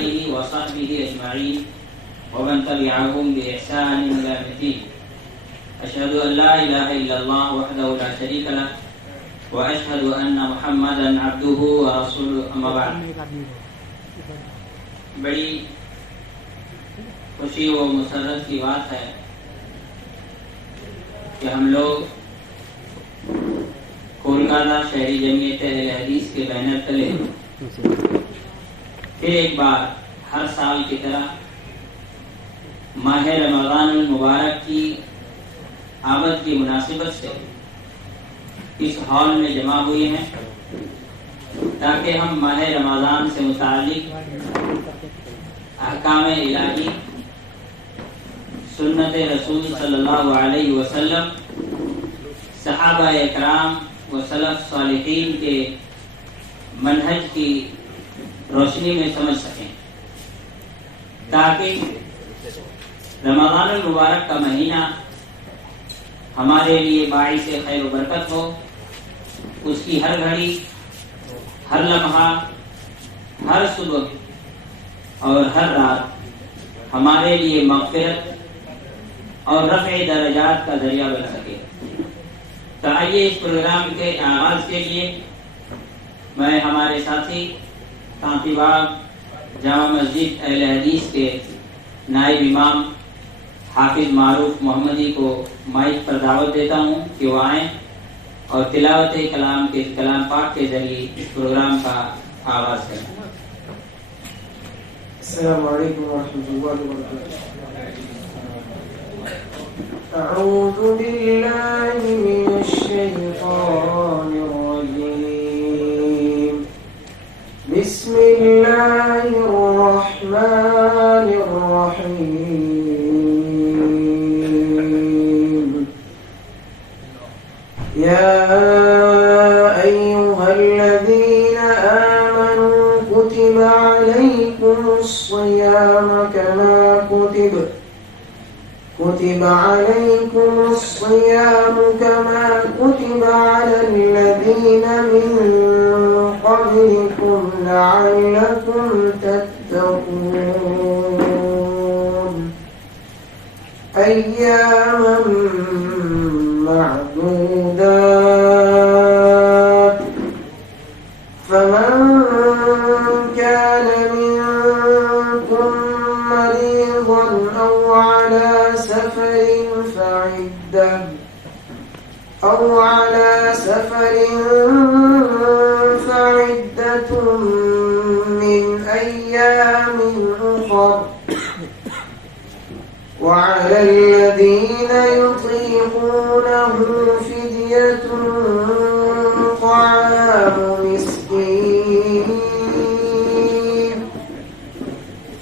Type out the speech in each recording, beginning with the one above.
آله وصحبه أجمعين ومن تبعهم بإحسان إلى يوم الدين. أشهد أن لا إله إلا الله وحده لا شريك له وأشهد أن محمدا عبده ورسوله. أما بعد. بڑی خوشی و مسرت کی بات ہے کہ ہم لوگ کولکاتہ شہری جمعیت اہل حدیث کے بینر تلے پھر ایک بار ہر سال کی طرح ماہ رمضان المبارک کی آمد کی مناسبت سے اس ہال میں جمع ہوئے ہیں تاکہ ہم ماہ رمضان سے متعلق احکام الہی، سنت رسول صلی اللہ علیہ وسلم، صحابہ اکرام و سلف صالحین کے منہج کی روشنی میں سمجھ سکیں، تاکہ رمضان المبارک کا مہینہ ہمارے لیے باعث خیر و برکت ہو، اس کی ہر گھڑی، ہر لمحہ، ہر صبح اور ہر رات ہمارے لیے مغفرت اور رفع درجات کا ذریعہ بن سکے۔ تو آئیے اس پروگرام کے آغاز کے لیے میں ہمارے ساتھی تانتی باغ جامع مسجد اہل حدیث کے نائب امام حافظ معروف محمدی کو مائک پر دعوت دیتا ہوں کہ وہ آئیں اور تلاوت کلام پاک کے ذریعے اس پروگرام کا آغاز کریں۔ السلام علیکم ورحمۃ اللہ وبرکاتہ۔ اعوذ باللہ من الشیطان الرجیم، بسم اللہ الرحمن الرحیم۔ یا ایھا الذین آمنوا کتب علیکم الصیام كما كتب على الذين من قبلكم لعلكم تتقون، أياما معدودات، فمن كان منكم مريضا أو على سفر فعدة من أيام أخر، وعلى الذين يطيقونه فدية طعام مسكين،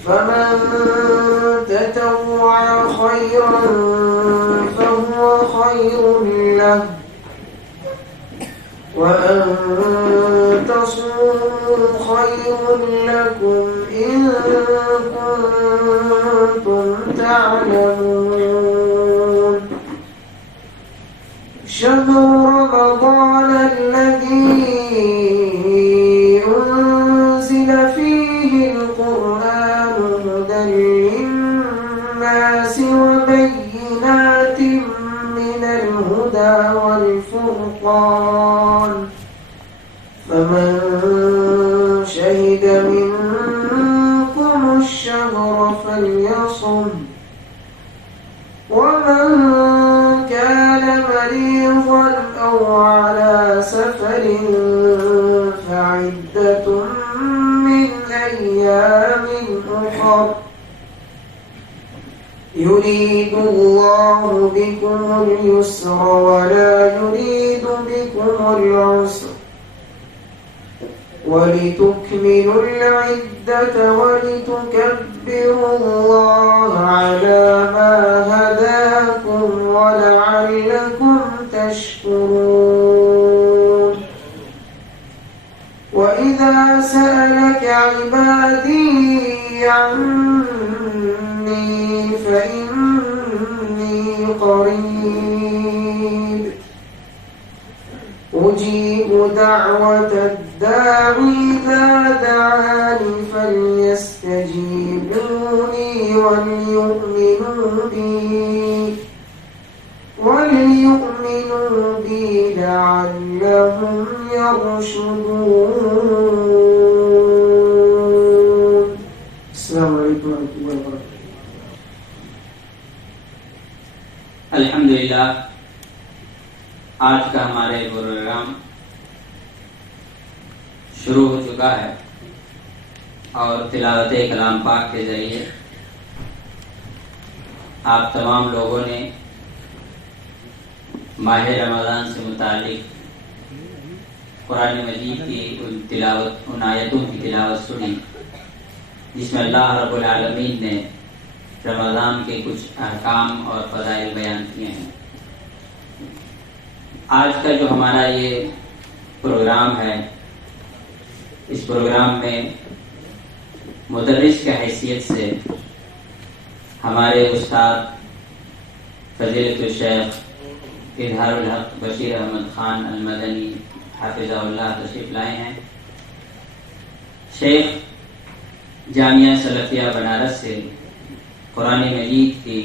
فمن تطوع خيرا فهو خير له، وأن تصوموا خير لكم إن كنتم تعلمون. شهر رمضان الذي أنزل فيه القرآن هدى للناس وبينات من الهدى والفرقان، فمن شهد منكم الشهر فليصم، ومن كان مريضا أو على سفر فعدة من أيام أخر، يريد الله بكم اليسر ولا يريد بكم العسر، ولتكملوا العدة ولتكبروا الله على ما هداكم ولعلكم تشكرون. وإذا سألك عبادي عني فإني قريب أجيب دعوة الداعي إذا دعاني فليستجيبوا لي وليؤمنوا بي لعلهم يرشدون. السلام عليكم ورحمة الله وبركاته. الحمدللہ آج کا ہمارے پروگرام شروع ہو چکا ہے اور تلاوت کلام پاک کے ذریعے آپ تمام لوگوں نے ماہ رمضان سے متعلق قرآن مجید کی ان آیتوں کی تلاوت سنی جس میں اللہ رب العالمین نے رمضان کے کچھ احکام اور فضائل بیان کیے ہیں. آج کا جو ہمارا یہ پروگرام ہے، اس پروگرام میں مدرس کی حیثیت سے ہمارے استاد فضیلت الشیخ اظہار الحق بشیر احمد خان المدنی حافظہ اللہ تشریف لائے ہیں. شیخ جامعہ سلفیہ بنارس سے قرآن مجید کی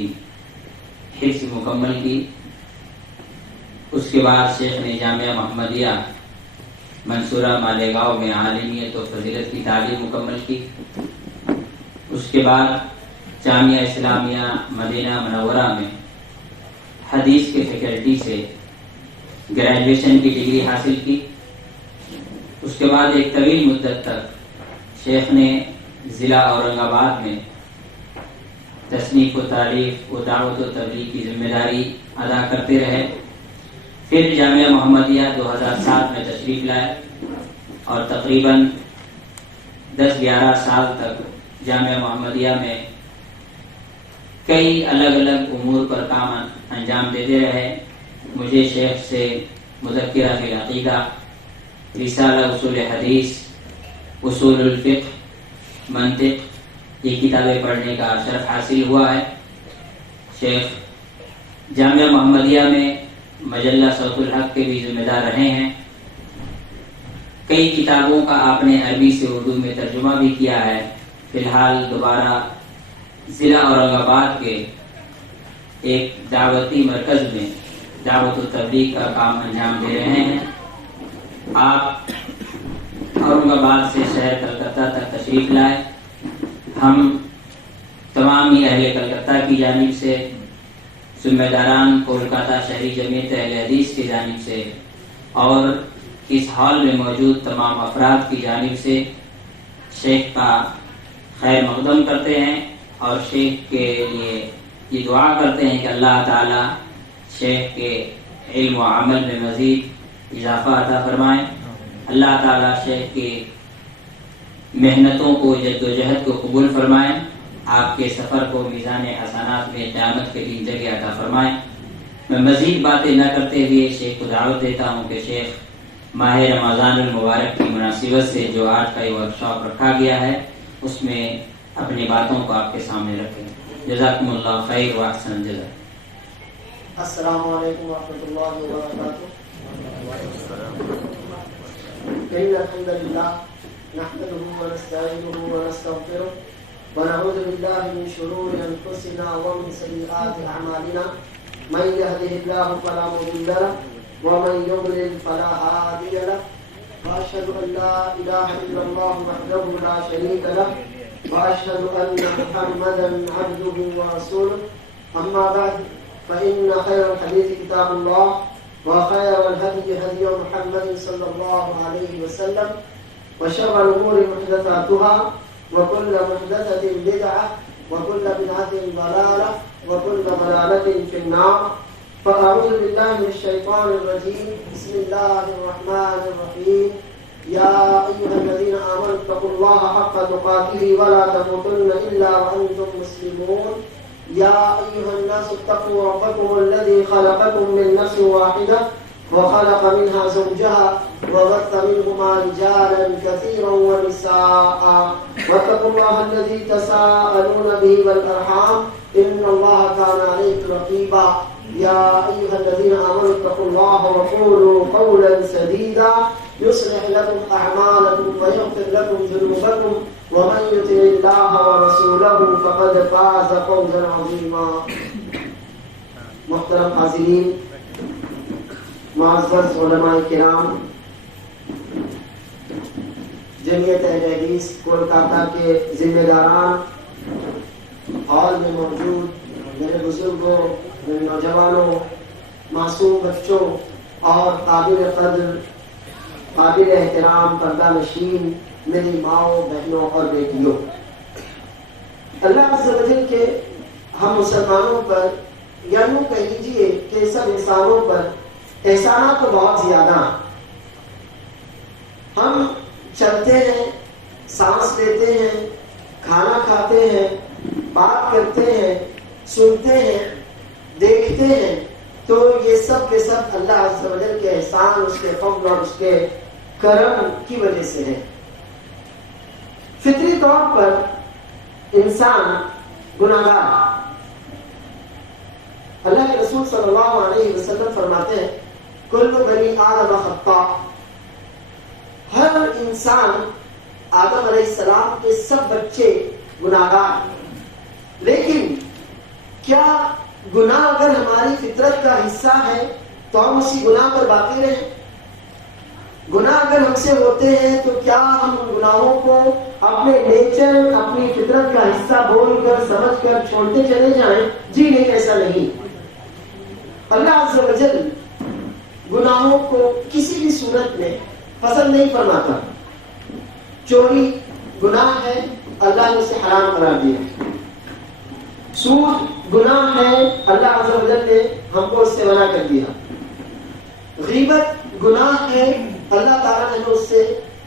حفظ مکمل کی. اس کے بعد شیخ نے جامعہ محمدیہ منصورہ مالیگاؤں میں عالمیت و فضیلت کی تعلیم مکمل کی. اس کے بعد جامعہ اسلامیہ مدینہ منورہ میں حدیث کے فیکلٹی سے گریجویشن کی ڈگری حاصل کی. اس کے بعد ایک طویل مدت تک شیخ نے ضلع اورنگ آباد میں تصنیف و تعریف و دعوت و تبلیغ کی ذمہ داری ادا کرتے رہے. پھر جامعہ محمدیہ 2007 میں تشریف لائے اور تقریباً 10-11 سال تک جامعہ محمدیہ میں کئی الگ الگ امور پر کام انجام دیتے رہے. مجھے شیخ سے مذکرہ فی العقیدہ، رسالہ اصول حدیث، اصول الفقہ، منطق، یہ کتابیں پڑھنے کا شرف حاصل ہوا ہے. شیخ جامعہ محمدیہ میں مجلہ صوت الحق کے بھی ذمہ دار رہے ہیں. کئی کتابوں کا آپ نے عربی سے اردو میں ترجمہ بھی کیا ہے. فی الحال دوبارہ ضلع اورنگ آباد کے ایک دعوتی مرکز میں دعوت و تبلیغ کا کام انجام دے رہے ہیں. آپ اورنگ آباد سے شہر کلکتہ تک تشریف لائے. ہم تمام ہی اہل کلکتہ کی جانب سے، ذمہ داران کولکاتہ شہری جمعیت اہل حدیث کی جانب سے اور اس ہال میں موجود تمام افراد کی جانب سے شیخ کا خیر مقدم کرتے ہیں اور شیخ کے لیے یہ دعا کرتے ہیں کہ اللہ تعالی شیخ کے علم و عمل میں مزید اضافہ عطا فرمائیں. اللہ تعالی شیخ کی محنتوں کو، جد و جہد کو قبول فرمائیں. آپ کے سفر کو میزان حسنات میں قیامت کے دن جگہ عطا فرمائیں. میں مزید باتیں نہ کرتے ہوئے شیخ کو دعوت دیتا ہوں کہ شیخ ماہ رمضان المبارک کی مناسبت سے جو آج کا یہ ورکشاپ رکھا گیا ہے اس میں اپنی باتوں کو آپ کے سامنے رکھیں. جزاکم اللہ خیر و احسن الجزاء. السلام علیکم ورحمۃ اللہ وبرکاتہ. ان الحمد للہ نحمده ونستعینه ونستغفره ونعوذ بالله من شرور انفسنا ومن سیئات اعمالنا. من يهده الله فلا مضل له ومن يضلل فلا هادي له. واشهد ان لا اله الا الله وحده لا شريك له واشهد ان محمدا عبده ورسوله. اما بعد فان خير الحديث كتاب الله وخير الهدي هدي محمد صلى الله عليه وسلم وشر الامور محدثاتها وكل محدثة بدعة وكل بدعة ضلالة وكل ضلالة في النار. فأعوذ بالله من الشيطان الرجيم. بسم الله الرحمن الرحيم. يا أيها الذين آمنوا اتقوا الله حق تقاته ولا تموتن إلا وأنتم مسلمون. يا أيها الناس اتقوا ربكم الذي خلقكم من نفس واحدة وخلق منها زوجها وبث منهما رجالا كثيرا ونساء واتقوا الله الذي تساءلون به والأرحام إن الله كان عليكم رقيبا. يا أيها الذين آمنوا اتقوا الله وقولوا قولا سديدا يصلح لكم أعمالكم ويغفر لكم ذنوبكم ومن يطع الله ورسوله فقد فاز فوزا عظيما. محترم حاضرین، معزز علماء کرام، جمعیت اہل حدیث کولکاتہ کے ذمہ داران، ہال میں موجود میرے بزرگوں، میرے نوجوانوں، معصوم بچوں اور قابل قدر، قابل احترام پردہ نشین میری ماؤں، بہنوں اور بیٹیوں، اللہ عز و جل کے ہم مسلمانوں پر یا یوں کہہ لیجیے کہ سب انسانوں پر احسانات تو بہت زیادہ ہیں. ہم چلتے ہیں، سانس لیتے ہیں، کھانا کھاتے ہیں، بات کرتے ہیں، سنتے ہیں، دیکھتے ہیں، تو یہ سب کے سب اللہ عز و جل کے احسان، اس کے فضل اور اس کے کرم کی وجہ سے ہے. فطری طور پر انسان گناہگار. اللہ کے رسول صلی اللہ علیہ وسلم فرماتے ہیں کل بنی آدم خطاء، ہر انسان آدم علیہ السلام کے سب بچے گناہگار. لیکن کیا گناہ اگر ہماری فطرت کا حصہ ہے تو ہم اسی گناہ پر باقی رہیں؟ گناہ اگر ہم سے ہوتے ہیں تو کیا ہم گناہوں کو اپنے نیچر، اپنی فطرت کا حصہ بول کر، سمجھ کر چھوڑتے چلے جائیں؟ جی نہیں، ایسا نہیں. اللہ عز و جل گناہوں کو کسی بھی صورت میں پسند نہیں فرماتا. چوری گناہ ہے، اللہ نے اسے حرام قرار دیا. سود گناہ ہے، اللہ عز و جل نے ہم کو اس سے منع کر دیا. غیبت گناہ ہے، اللہ تعالیٰ نے اس سے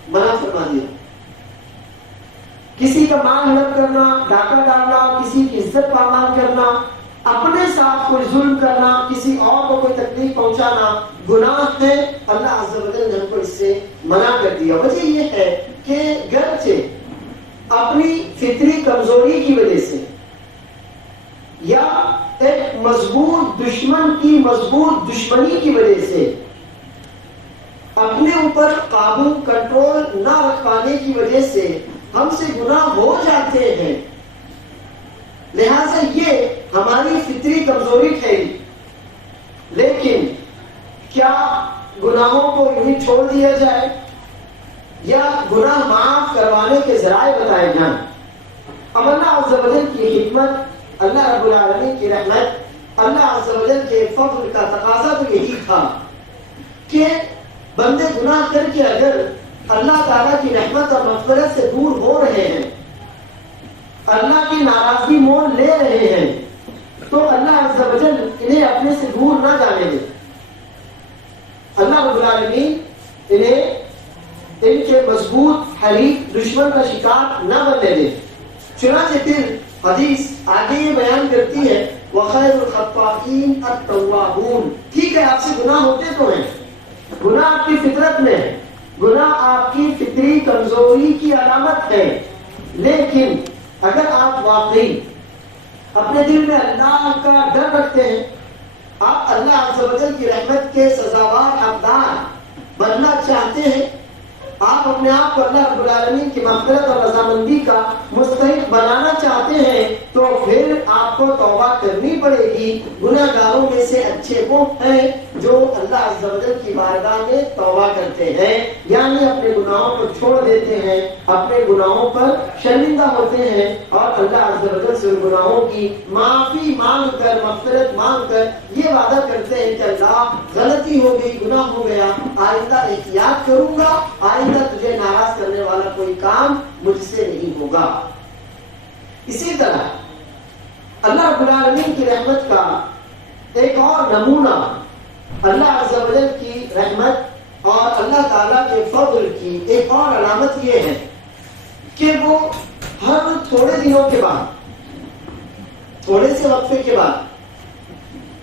منع فرما دیا. کسی کا مال ہڑپ کرنا، ڈاکہ ڈالنا، کسی کی عزت پامال کرنا، اپنے ساتھ کوئی ظلم کرنا، کسی اور کو کوئی تکلیف پہنچانا گناہ ہے. اللہ عز و جل نے ہم کو اس سے منع کر دیا. وجہ یہ ہے کہ گرچہ اپنی فطری کمزوری کی وجہ سے یا ایک مضبوط دشمن کی مضبوط دشمنی کی وجہ سے اپنے اوپر قابو، کنٹرول نہ رکھ پانے کی وجہ سے ہم سے گناہ ہو جاتے ہیں. لہذا یہ ہماری فطری کمزوری ٹھہری. لیکن کیا گناہوں کو یوں چھوڑ دیا جائے یا گناہ معاف کروانے کے ذرائع بتائے جائیں؟ اب اللہ عز و جل کی حکمت، اللہ رب العالمین کی رحمت، اللہ عز و جل کے فضل کا تقاضا تو یہی تھا کہ بندے گناہ کر کے اگر اللہ تعالیٰ کی رحمت اور مغفرت سے دور ہو رہے ہیں، اللہ کی ناراضگی مول لے رہے ہیں، تو اللہ عز و جل انہیں اپنے سے دور نہ جانے دے. اللہ رب العالمین انہیں ان کے مضبوط حریف دشمن کا شکار نہ بننے دے. چنانچہ پھر حدیث آگے یہ بیان کرتی ہے وَخَيْرُ الْخَطَّائِينَ التَّوَّابُونَ. ٹھیک ہے، آپ سے گناہ ہوتے تو ہیں، گناہ آپ کی فطرت میں ہے، گناہ آپ کی فطری کمزوری کی علامت ہے. لیکن اگر آپ واقعی اپنے دل میں اللہ کا ڈر رکھتے ہیں، آپ اللہ عز و جل کی رحمت کے سزاوار حقدار بننا چاہتے ہیں، آپ اپنے آپ کو اللہ رب العالمین کی مغفرت اور رضامندی کا مستحق بنانا چاہتے ہیں، تو پھر آپ کو توبہ کرنی پڑے گی. گناہ گاروں میں سے اچھے وہ ہیں جو اللہ عز و جل کی بارگاہ میں توبہ کرتے ہیں، یعنی اپنے گناہوں کو چھوڑ دیتے ہیں، اپنے گناہوں پر شرمندہ ہوتے ہیں اور اللہ عز و جل سے ان گناہوں کی معافی مانگ کر، مغفرت مانگ کر یہ وعدہ کرتے ہیں کہ اللہ غلطی ہو گئی، گناہ ہو گیا، آئندہ احتیاط کروں گا، آئندہ تجھے ناراض کرنے والا کوئی کام مجھ سے نہیں ہوگا. اسی طرح اللہ رب العالمین کی رحمت کا ایک اور نمونہ، اللہ عز و جل کی رحمت اور اللہ تعالیٰ کے فضل کی ایک اور علامت یہ ہے کہ وہ ہر تھوڑے دنوں کے بعد، تھوڑے سے وقفے کے بعد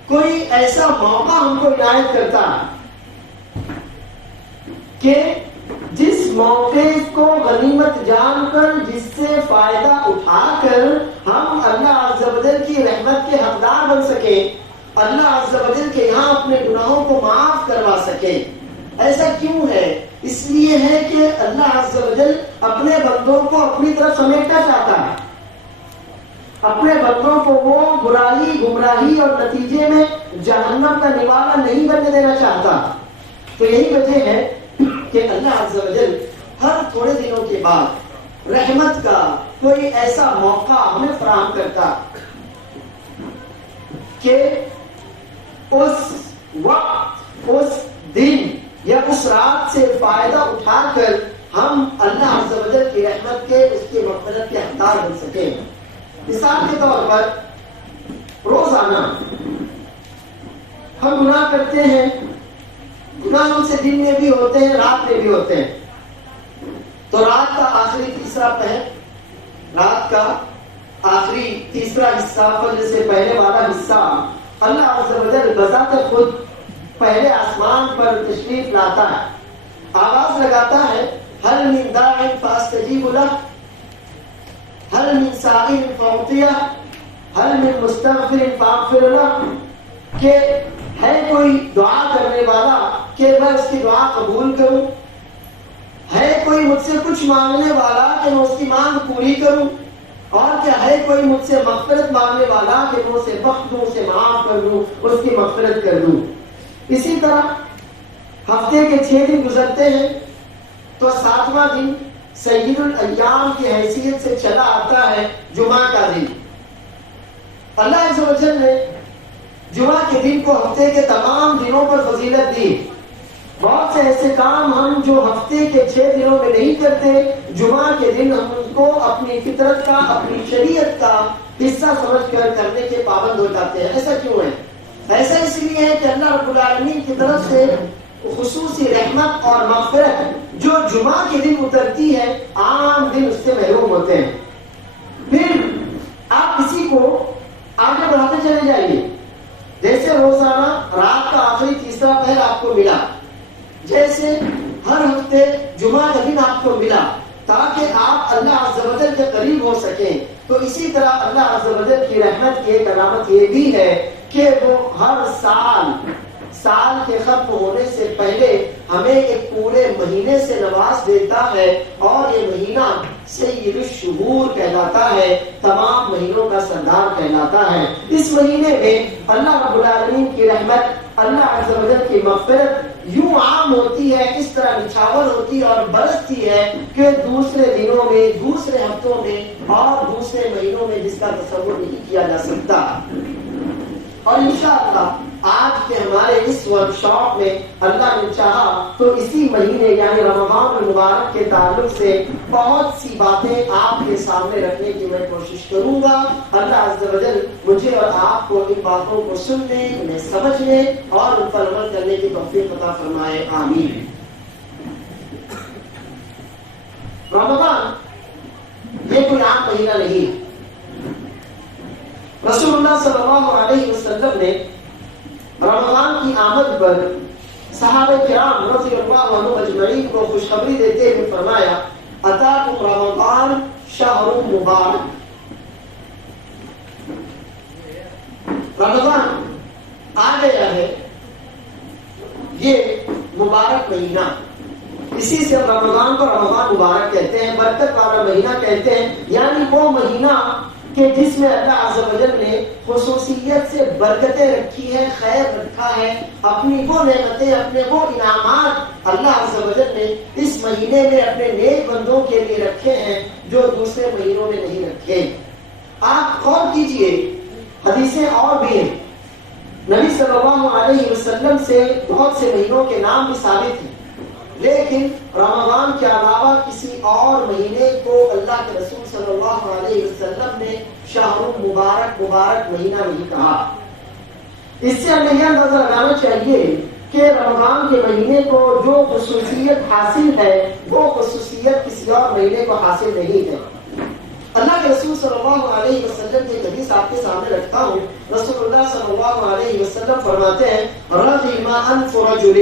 کوئی ایسا موقع ہم کو عنایت کرتا ہے کہ جس موقع کو غنیمت جان کر، جس سے فائدہ اٹھا کر ہم اللہ عز و جل کی رحمت کے حقدار بن سکیں، اللہ عز و جل کے یہاں اپنے گناہوں کو معاف کروا سکیں. ایسا کیوں ہے اس لیے ہے کہ اللہ عز و جل اپنے بندوں کو اپنی طرف سمیٹنا چاہتا ہے، اپنے بندوں کو وہ برائی، گمراہی اور نتیجے میں جہنم کا نوالا نہیں بننے دینا چاہتا۔ تو یہی وجہ ہے کہ اللہ عز و جل ہر تھوڑے دنوں کے بعد رحمت کا کوئی ایسا موقع ہمیں فراہم کرتا کہ اس وقت، اس دن یا اس رات سے فائدہ اٹھا کر ہم اللہ عز و جل کی رحمت کے، اس کی مغفرت کے حقدار بن سکیں۔ مثال کے طور پر روزانہ ہم گناہ کرتے ہیں، گناہ ہم سے دن میں بھی ہوتے ہیں، رات میں بھی ہوتے ہیں۔ تو رات کا آخری تیسرا پہر، رات کا آخری تیسرا حصہ، فجر سے پہلے والا حصہ، اللہ عز و جل بذات خود پہلے آسمان پر تشریف لاتا ہے، آواز لگاتا ہے، هل من داع فاستجیب له، هل من سائل فاعطیہ، هل من مستغفر فاغفر له، کہ ہے کوئی دعا کرنے والا کہ میں اس کی دعا قبول کروں، ہے کوئی مجھ سے کچھ مانگنے والا کہ میں اس کی مانگ پوری کروں، اور کیا ہے کوئی مجھ سے مغفرت مانگنے والا کہ میں اسے بخش دوں، اسے معاف کر دوں، اس کی مغفرت کر دوں۔ اسی طرح ہفتے کے 6 دن گزرتے ہیں تو 7واں دن سید الایام کی حیثیت سے چلا آتا ہے جمعہ کا دن۔ اللہ عز و جل نے جمعہ کے دن کو ہفتے کے تمام دنوں پر فضیلت دی۔ بہت سے ایسے کام ہم جو ہفتے کے 6 دنوں میں نہیں کرتے، جمعہ کے دن ہم ان کو اپنی فطرت کا، اپنی شریعت کا حصہ سمجھ کر کرنے کے پابند ہو جاتے ہیں۔ ایسا کیوں ہے؟ ایسا اس لیے ہے کہ اللہ رب العالمین کی طرف سے خصوصی رحمت اور مغفرت جو جمعہ کے دن اترتی ہے، عام دن اس سے محروم ہوتے ہیں۔ پھر آپ کسی کو آگے بڑھاتے چلے جائیے، جیسے روزانہ رات کا آخری تیسرا پہر آپ کو ملا، جیسے ہر ہفتے جمعہ کا دن آپ کو ملا تاکہ آپ اللہ عز و جل کے قریب ہو سکیں، تو اسی طرح اللہ عز و جل کی رحمت کی ایک علامت یہ بھی ہے کہ وہ ہر سال کے ختم ہونے سے پہلے ہمیں ایک پورے مہینے سے نواز دیتا ہے، اور یہ مہینہ سید الشہور کہلاتا ہے، تمام مہینوں کا سردار کہلاتا ہے۔ اس مہینے میں اللہ رب العالمین کی رحمت، اللہ عز و جل کی مغفرت یوں عام ہوتی ہے، اس طرح نچھاور ہوتی ہے اور برستی ہے کہ دوسرے دنوں میں، دوسرے ہفتوں میں اور دوسرے مہینوں میں جس کا تصور نہیں کیا جا سکتا۔ اور انشاءاللہ آج کے ہمارے اس ورکشاپ میں اللہ نے چاہا تو اسی مہینے یعنی رمضان المبارک کے تعلق سے بہت سی باتیں آپ کے سامنے رکھنے کی میں کوشش کروں گا۔ اللہ عز و جل مجھے اور آپ کو ان باتوں کو سننے، انہیں سمجھنے اور ان پر عمل کرنے کی توفیق عطا فرمائے، آمین۔ رمضان یہ کوئی عام مہینہ نہیں ہے۔ رسول اللہ صلی اللہ علیہ وسلم نے رمضان کی آمد پر صحابہ کرام رضی اللہ عنہم اجمعین کو خوشخبری دیتے ہوئے فرمایا، اتاکم رمضان شہر مبارک، رمضان آ گیا ہے، یہ مبارک مہینہ، اسی سے رمضان کو رمضان مبارک کہتے ہیں، برکت والا مہینہ کہتے ہیں، یعنی وہ مہینہ کہ جس میں اللہ عز و جل نے خصوصیت سے برکتیں رکھی ہے، خیر رکھا ہے، اپنی وہ نعمتیں، اپنے وہ انعامات اللہ عز و جل نے اس مہینے میں اپنے نیک بندوں کے لیے رکھے ہیں جو دوسرے مہینوں میں نہیں رکھے۔ آپ غور کیجئے، حدیثیں اور بھی ہیں، نبی صلی اللہ علیہ وسلم سے بہت سے مہینوں کے نام بھی ثابت ہیں، لیکن رمضان کے علاوہ کسی اور مہینے کو اللہ کے رسول صلی اللہ علیہ وسلم نے شہر مبارک، مبارک مہینہ نہیں کہا۔ اس سے ہمیں یہ اندازہ لگانا چاہیے کہ رمضان کے مہینے کو جو خصوصیت حاصل ہے وہ خصوصیت کسی اور مہینے کو حاصل نہیں ہے۔ اللہ کے رسول صلی اللہ علیہ وسلم کی حدیث آپ کے سامنے رکھتا ہوں۔ رسول اللہ صلی اللہ علیہ وسلم فرماتے ہیں، رغم انف رجل،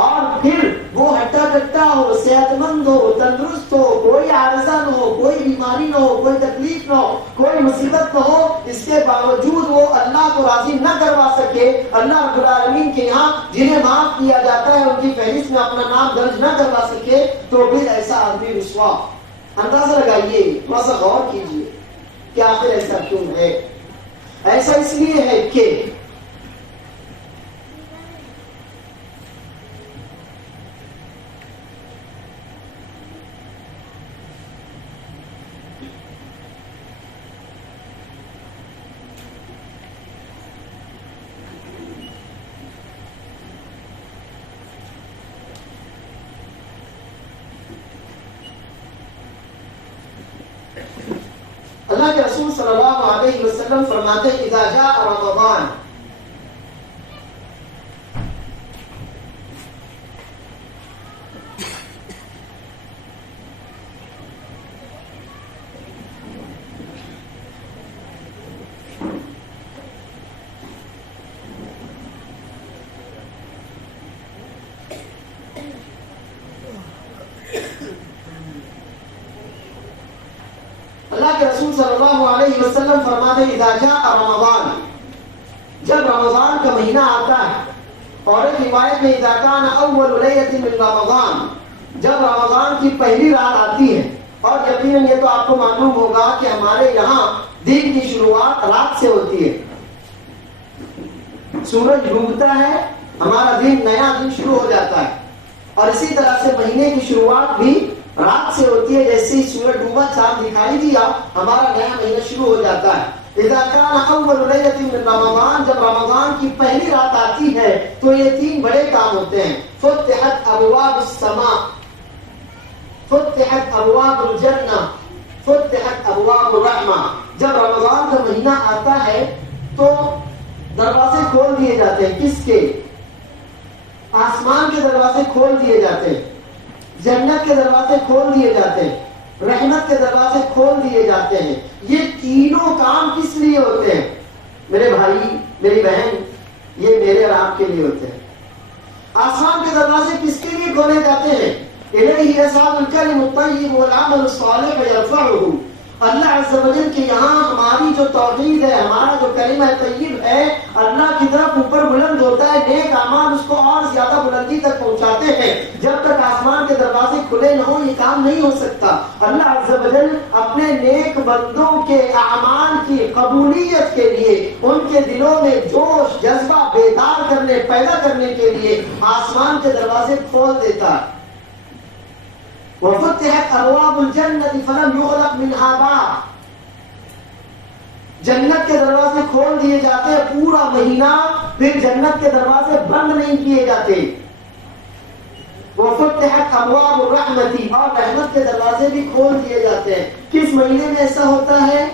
اور پھر وہ ہٹا کٹا ہو، صحت مند ہو، تندرست ہو، کوئی عارضہ نہ ہو، کوئی بیماری نہ ہو، کوئی تکلیف نہ ہو، کوئی مصیبت نہ ہو، اس کے باوجود وہ اللہ کو راضی نہ کروا سکے، اللہ رب العالمین کے یہاں جنہیں معاف کیا جاتا ہے ان کی فہرست میں اپنا نام درج نہ کروا سکے، تو پھر ایسا آدمی رسوا۔ اندازہ لگائیے، تھوڑا سا غور کیجیے کہ آخر ایسا کیوں ہے؟ ایسا اس لیے ہے کہ اللہ کے رسول صلی اللہ علیہ وسلم فرماتے ہیں اذا جاء رمضان، اللہ کے رسول صلی اللہ علیہ وسلم فرماتے ہیں اذا جاء رمضان، جب رمضان کا مہینہ آتا ہے، اور ایک روایت میں اذا کان اول لیلۃ من رمضان، جب رمضان کی پہلی رات آتی ہے، اور یقیناً یہ تو آپ کو معلوم ہوگا کہ ہمارے یہاں دن کی شروعات رات سے ہوتی ہے، سورج ڈوبتا ہے ہمارا دن، نیا دن شروع ہو جاتا ہے، اور اسی طرح سے مہینے کی شروعات بھی رات سے ہوتی ہے، جیسے ہی سورج ڈوبا چاند دکھائی دیا ہمارا نیا مہینہ شروع ہو جاتا ہے۔ اذا کان اول لیلۃ من رمضان، جب رمضان کی پہلی رات آتی ہے تو یہ تین بڑے کام ہوتے ہیں، فتحت ابواب السماء، فتحت ابواب الجنہ، فتحت ابواب الرحمہ۔ جب رمضان کا مہینہ آتا ہے تو دروازے کھول دیے جاتے ہیں، کس کے؟ آسمان کے دروازے کھول دیے جاتے ہیں، جنت کے دروازے کھول دیے جاتے ہیں، رحمت کے دروازے کھول دیے جاتے ہیں۔ یہ تینوں کام کس لیے ہوتے ہیں میرے بھائی میری بہن؟ یہ میرے اور آپ کے لیے ہوتے ہیں۔ آسمان کے دروازے کس کے لیے کھولے جاتے ہیں؟ الیہ یصعد الکلم الطیب والعمل الصالح یرفعہ۔ اللہ عز و جل کے یہاں ہماری جو توحید ہے، ہمارا جو کلمہ طیب ہے، اللہ کی طرف اوپر بلند ہوتا ہے، نیک اعمال اس کو اور زیادہ بلندی تک پہنچاتے ہیں۔ جب تک آسمان کے دروازے کھلے نہ ہوں یہ کام نہیں ہو سکتا۔ اللہ عز و جل اپنے نیک بندوں کے اعمال کی قبولیت کے لیے، ان کے دلوں میں جوش جذبہ بیدار کرنے پیدا کرنے کے لیے آسمان کے دروازے کھول دیتا ہے۔ وفتحت ابواب الجنة فلم يغلق منها باب، جنت کے دروازے کھول دیے جاتے ہیں پورا مہینہ، پھر جنت کے دروازے بند نہیں کیے جاتے۔ وفتحت ابواب الرحمة، اور رحمت کے دروازے بھی کھول دیے جاتے ہیں۔ کس مہینے میں ایسا ہوتا ہے؟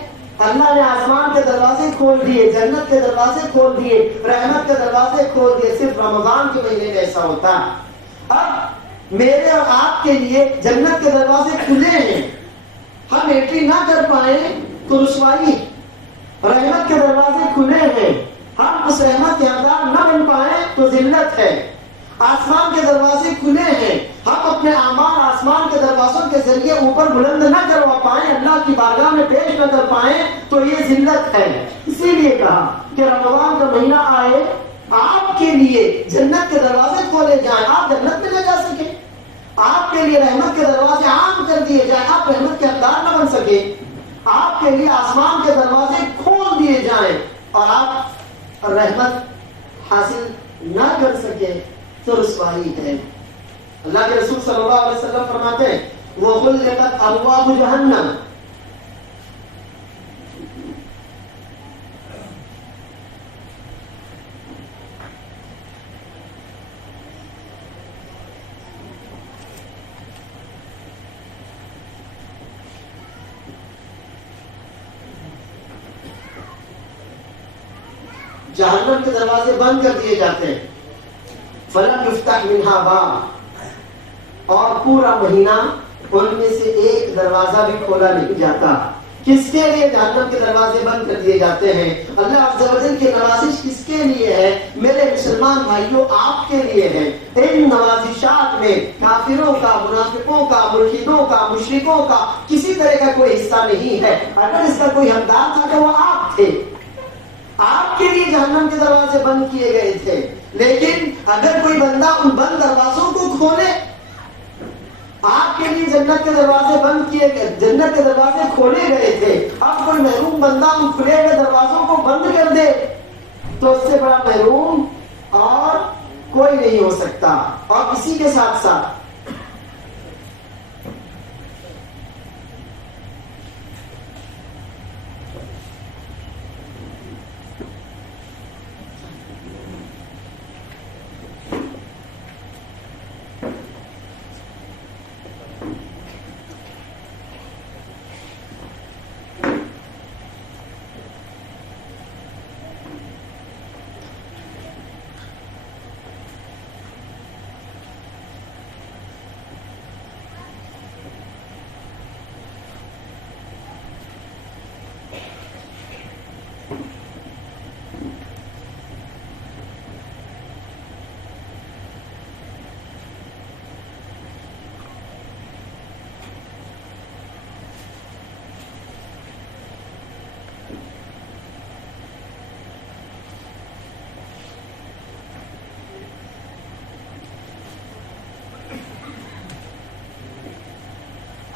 اللہ نے آسمان کے دروازے کھول دیے، جنت کے دروازے کھول دیے، رحمت کے دروازے کھول دیے، صرف رمضان کے مہینے میں ایسا ہوتا ہے۔ اب میرے اور آپ کے لیے جنت کے دروازے کھلے ہیں، ہم انٹری نہ کر پائیں تو رسوائی، رحمت کے دروازے کھلے ہیں، ہم اس رحمت کے حقدار نہ بن پائیں تو ذلت ہے۔ آسمان کے دروازے کھلے ہیں، ہم اپنے اعمال آسمان کے دروازوں کے ذریعے اوپر بلند نہ کروا پائیں، اللہ کی بارگاہ میں پیش نہ کر پائیں تو یہ ذلت ہے۔ اسی لیے کہا کہ رمضان کا مہینہ آئے، آپ کے لیے جنت کے دروازے کھولے جائیں، آپ جنت میں نہ جا سکیں، آپ کے لیے رحمت کے دروازے عام کر دیے جائیں، آپ رحمت کے حقدار نہ بن سکے، آپ کے لیے آسمان کے دروازے کھول دیے جائیں اور آپ رحمت حاصل نہ کر سکے تو رسوائی ہے۔ اللہ کے رسول صلی اللہ علیہ وسلم فرماتے ہیں وَغُلِّقَتْ أَبْوَابُ جَهَنَّمَ، جہنم کے دروازے بند کر دیے جاتے ہیں۔ فلم یفتح منها باب، اور پورا مہینہ ان میں سے ایک دروازہ بھی کھولا نہیں جاتا۔ کس کے لیے جہنم کے دروازے بند کر دیے جاتے ہیں؟ اللہ عز و جل کی نوازش کس کے لیے ہے؟ میرے مسلمان بھائیوں، آپ کے لیے ہے۔ ان نوازشات میں کافروں کا، منافقوں کا، ملحدوں کا، مشرکوں کا کسی طرح کا کوئی حصہ نہیں ہے۔ اگر اس کا کوئی حقدار تھا تو وہ آپ تھے، آپ کے لیے جہنم کے دروازے بند کیے گئے تھے۔ لیکن اگر کوئی بندہ ان بند دروازوں کو کھولے، آپ کے لیے جنت کے دروازے بند کیے گئے، جنت کے دروازے کھولے گئے تھے، اب کوئی محروم بندہ ان کھلے ہوئے دروازوں کو بند کر دے تو اس سے بڑا محروم اور کوئی نہیں ہو سکتا۔ اور اسی کے ساتھ ساتھ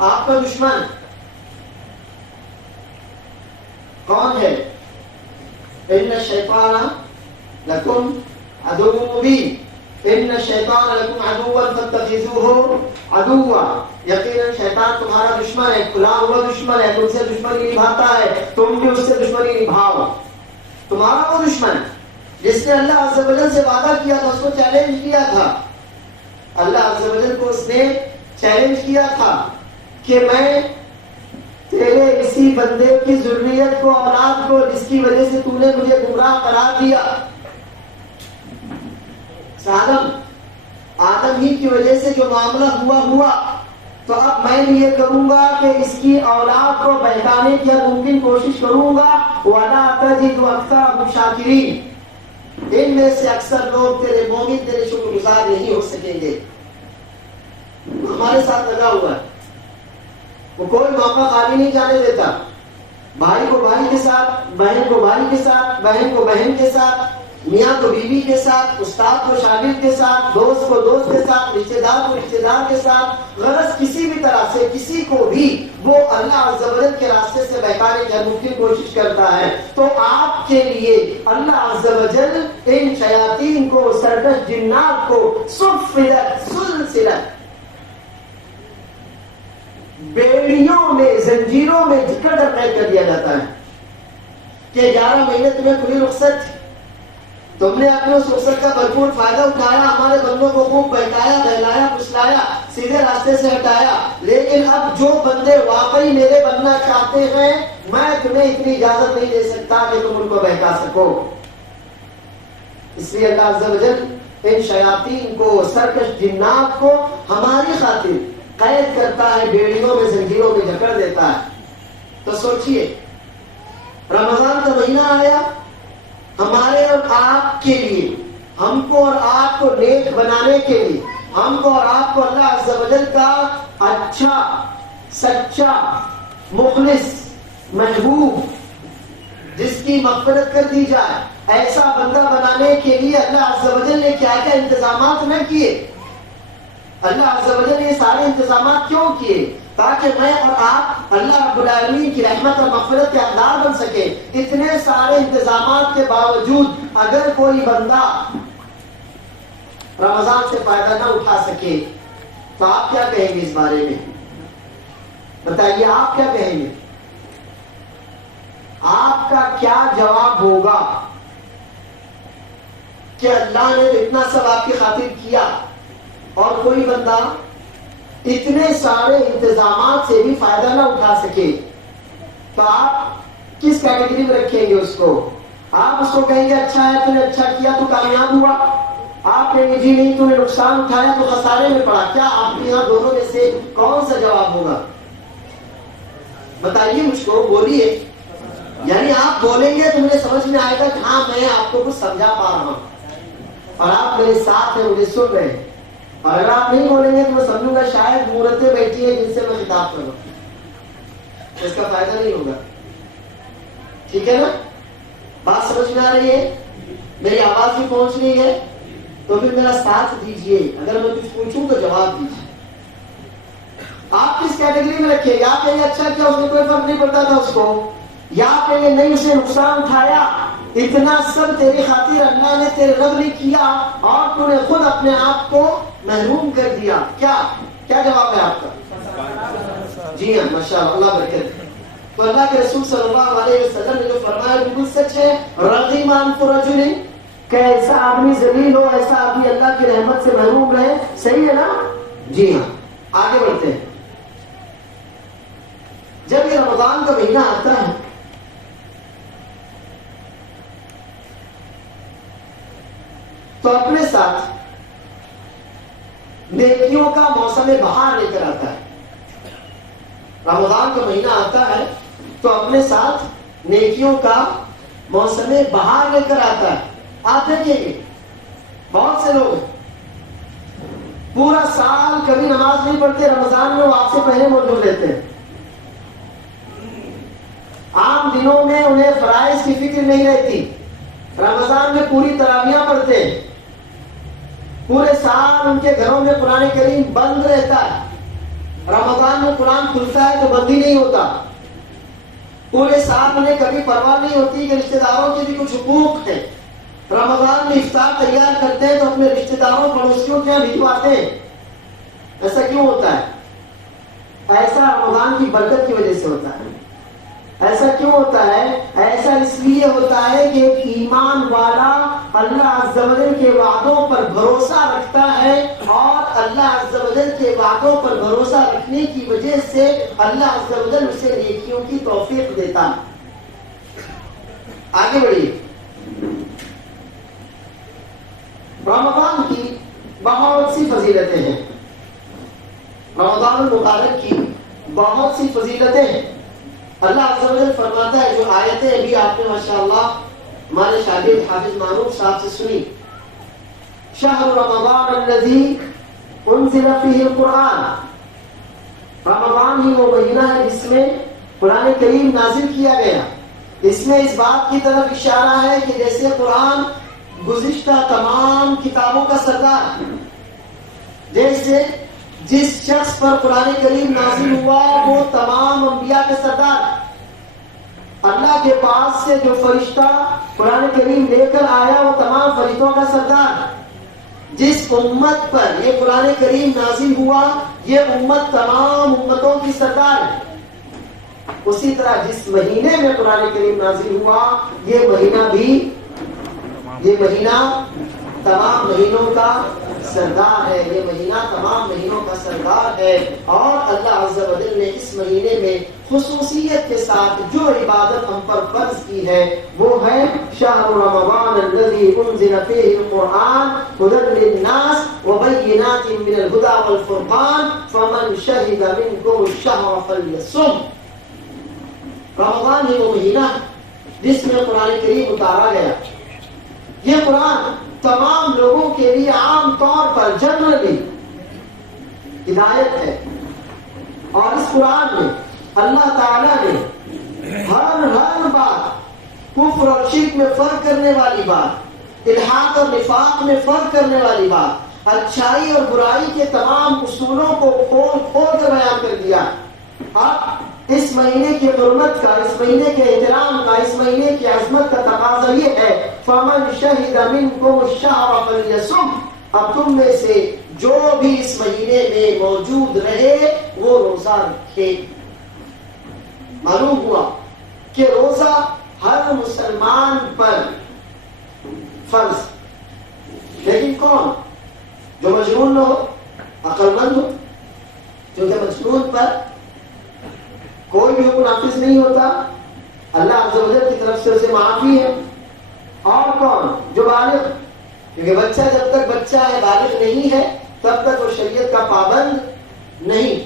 آپ کا دشمن کون ہے؟ ان الشیطان لکم عدو مبین، ان الشیطان لکم عدوا فاتخذوه عدوا، یقینا شیطان تمہارا دشمن ہے، کھلا ہوا دشمن ہے، تم سے دشمنی نبھاتا ہے، تم بھی اس سے دشمنی نبھاؤ۔ تمہارا وہ دشمن جس نے اللہ عز و جل سے وعدہ کیا تھا، اس کو چیلنج کیا تھا، اللہ عز و جل کو اس نے چیلنج کیا تھا کہ میں تیرے اسی بندے کی ذریت کو، اولاد کو، جس کی وجہ سے تو نے مجھے گمراہ قرار دیا، آدم ہی کی وجہ سے جو معاملہ ہوا، تو اب میں یہ کروں گا کہ اس کی اولاد کو بہکانے کی ہر ممکن کوشش کروں گا۔ وَلَا تَجِدُ أَكْثَرَهُمْ شَاكِرِينَ، ان میں سے اکثر لوگ تیرے مومن، تیرے شکر گزار نہیں ہو سکیں گے۔ ہمارے ساتھ لگا ہوا ہے، وہ کوئی موقع خالی نہیں جانے دیتا، بھائی کو بھائی کے ساتھ، بہن کو بھائی کے ساتھ، بہن کو بہن کے ساتھ، میاں کو بیوی کے ساتھ، استاد کو شاگرد کے ساتھ، دوست کو دوست کے ساتھ، رشتہ دار کو رشتہ دار کے ساتھ، غرض کسی بھی طرح سے کسی کو بھی وہ اللہ عز و جل کے راستے سے بہکانے کی ممکن کوشش کرتا ہے۔ تو آپ کے لیے اللہ عز و جل ان شیاطین کو، سرکش جنات کو سلسلت بیڑیوں میں، زنجیروں میں جکڑ کر قید کر دیا جاتا ہے کہ 11 مہینے تمہیں کھلی رخصت تھی، تم نے اپنے اس رخصت کا بھرپور فائدہ اٹھایا، ہمارے بندوں کو خوب بہکایا، بہلایا، پھسلایا، سیدھے راستے سے ہٹایا، لیکن اب جو بندے واقعی میرے بننا چاہتے ہیں، میں تمہیں اتنی اجازت نہیں دے سکتا کہ تم ان کو بہکا سکو۔ اس لیے اللہ عز و جل ان شیاطین کو، سرکش جنات کو ہماری خاطر قید کرتا ہے، بیڑیوں میں، زنجیروں میں جکڑ دیتا ہے۔ تو سوچئے، رمضان کا مہینہ آیا ہمارے اور آپ کے لیے، ہم کو اور آپ کو نیک بنانے کے لیے، ہم کو اور آپ کو اللہ عز و جل کا اچھا، سچا، مخلص، محبوب، جس کی مغفرت کر دی جائے، ایسا بندہ بنانے کے لیے اللہ عز و جل نے کیا کیا انتظامات نہ کیے؟ اللہ عز و جل نے یہ سارے انتظامات کیوں کیے؟ تاکہ میں اور آپ اللہ رب العالمین کی رحمت اور مغفرت کے حقدار بن سکے۔ اتنے سارے انتظامات کے باوجود اگر کوئی بندہ رمضان سے فائدہ نہ اٹھا سکے تو آپ کیا کہیں گے اس بارے میں؟ بتائیے، آپ کیا کہیں گے؟ آپ کا کیا جواب ہوگا کہ اللہ نے اتنا سب آپ کی خاطر کیا اور کوئی بندہ اتنے سارے انتظامات سے بھی فائدہ نہ اٹھا سکے، تو آپ کس کیٹیگری میں رکھیں گے اس کو؟ آپ اس کو کہیں گے اچھا ہے، تو نے اچھا کیا تو کامیاب ہوا، آپ کہیں گے جی نہیں تو نے نقصان اٹھایا تو خسارے میں پڑا۔ کیا آپ کے یہاں دونوں میں سے کون سا جواب ہوگا؟ بتائیے مجھ کو، بولیے. یعنی آپ بولیں گے تو مجھے سمجھ میں آئے گا کہ ہاں میں آپ کو کچھ سمجھا پا رہا ہوں اور آپ میرے ساتھ ہیں، مجھے سن رہے ہیں. اور اگر آپ نہیں بولیں گے تو میں سمجھوں گا شاید مورتیں بیٹھی ہیں جن سے میں خطاب کروں، اس کا فائدہ نہیں ہوگا. ٹھیک ہے نا؟ بات سمجھ میں آ رہی ہے؟ میری آواز بھی پہنچ رہی ہے؟ تو پھر میرا ساتھ دیجئے. اگر میں کچھ پوچھوں تو جواب دیجئے. آپ کس کیٹیگری میں رکھیں گے؟ آپ کہیں گے اچھا کیا اس میں کوئی فرق نہیں پڑتا تھا اس کو، یا آپ کہیں گے نہیں اسے نقصان اٹھایا، اتنا سب تیری خاطر اللہ نے تیرے رب نے کیا اور تو نے خود اپنے آپ کو محروم کر دیا. کیا جواب ہے آپ کا؟ جی ہاں، ماشاءاللہ، اللہ برکت. تو اللہ کے رسول صلی اللہ علیہ وسلم نے جو فرمایا بالکل سچ ہے. رغم انف رجل، کہ ایسا آدمی ذلیل ہو، ایسا آدمی اللہ کی رحمت سے محروم رہے. صحیح ہے نا؟ جی ہاں. آگے بڑھتے ہیں. جب یہ رمضان کا مہینہ آتا ہے تو اپنے ساتھ نیکیوں کا موسم بہار لے کر آتا ہے. رمضان کا مہینہ آتا ہے تو اپنے ساتھ نیکیوں کا موسم بہار لے کر آتا ہے. آپ دیکھیے بہت سے لوگ پورا سال کبھی نماز نہیں پڑھتے، رمضان میں وہ آپ سے پہلے موجود رہتے ہیں. عام دنوں میں انہیں فرائض کی فکر نہیں رہتی، رمضان میں پوری تراویحاں پڑھتے ہیں. پورے سال ان کے گھروں میں قرآن کریم بند رہتا ہے، رمضان میں قرآن کھلتا ہے تو بند ہی نہیں ہوتا. پورے سال انہیں کبھی پرواہ نہیں ہوتی کہ رشتہ داروں کے بھی کچھ حقوق ہیں. رمضان میں افطار تیار کرتے ہیں تو اپنے رشتہ داروں پڑوسیوں کے یہاں بھجواتے ہیں. ایسا کیوں ہوتا ہے؟ ایسا رمضان کی برکت کی وجہ سے ہوتا ہے. ایسا کیوں ہوتا ہے؟ ایسا اس لیے ہوتا ہے کہ ایک ایمان والا اللہ عز و جل کے وعدوں پر بھروسہ رکھتا ہے، اور اللہ عز و جل کے وعدوں پر بھروسہ رکھنے کی وجہ سے اللہ عز و جل اسے نیکیوں کی توفیق دیتا ہے. آگے بڑھیے. رمضان کی بہت سی فضیلتیں ہیں، رمضان المبارک کی بہت سی فضیلتیں ہیں. اللہ عز و جل فرماتا ہے، جو آیتیں ابھی آپ نے ماشاءاللہ ہمارے شاگرد حافظ معروف صاحب سے سنی، شہر رمضان الذی انزل فیہ القرآن، رمضان ہی وہ مہینہ ہے جس میں قرآن کریم نازل کیا گیا. اس میں اس بات کی طرف اشارہ ہے کہ جیسے قرآن گزشتہ تمام کتابوں کا سردار، جیسے جس شخص پر قرآن کریم نازل ہوا وہ تمام انبیاء کے سردار. اللہ کے پاس سے جو فرشتہ قرآن کریم لے کر آیا وہ تمام فرشتوں کا سردار. جس امت پر یہ قرآن کریم نازل ہوا یہ امت تمام امتوں کی سردار ہے. اسی طرح جس مہینے میں قرآن کریم نازل ہوا یہ مہینہ تمام مہینوں کا سردار ہے. یہ مہینہ تمام مہینوں کا سردار ہے. اور اللہ عز و جل نے اس مہینے میں خصوصیت کے ساتھ جو عبادت ہم پر فرض کی ہے وہ ہے شہر رمضان الذی انزل فیہ القرآن ھدی للناس وبینات من الھدی والفرقان فمن شہد منکم الشہر فلیصم. رمضان ہی وہ مہینہ جس میں قرآن کریم اتارا گیا. یہ قرآن تمام لوگوں کے لیے عام طور پر جنرلی ہدایت ہے. اور اس قرآن میں اللہ تعالیٰ نے ہر بات، کفر اور شرک میں فرق کرنے والی بات، الحاد اور نفاق میں فرق کرنے والی بات، اچھائی اور برائی کے تمام اصولوں کو کھول کھول کر بیان کر دیا. اب اس مہینے کی حرمت کا، اس مہینے کے احترام کا، اس مہینے کی عظمت کا تقاضا یہ ہے فمن شہد منکم الشہر فلیصم. اب تم میں سے جو بھی اس مہینے میں موجود رہے وہ روزہ رکھے. معلوم ہوا کہ روزہ ہر مسلمان پر فرض، لیکن کون؟ جو مجنون نہ ہو، عقل مند ہو. کیونکہ مجنون پر کوئی بھی حکم نافذ نہیں ہوتا، اللہ عز و جل کی طرف سے اسے معافی ہے. اور کون؟ جو بالغ، کیونکہ بچہ جب تک بچہ ہے، بالغ نہیں ہے، تب تک وہ شریعت کا پابند نہیں.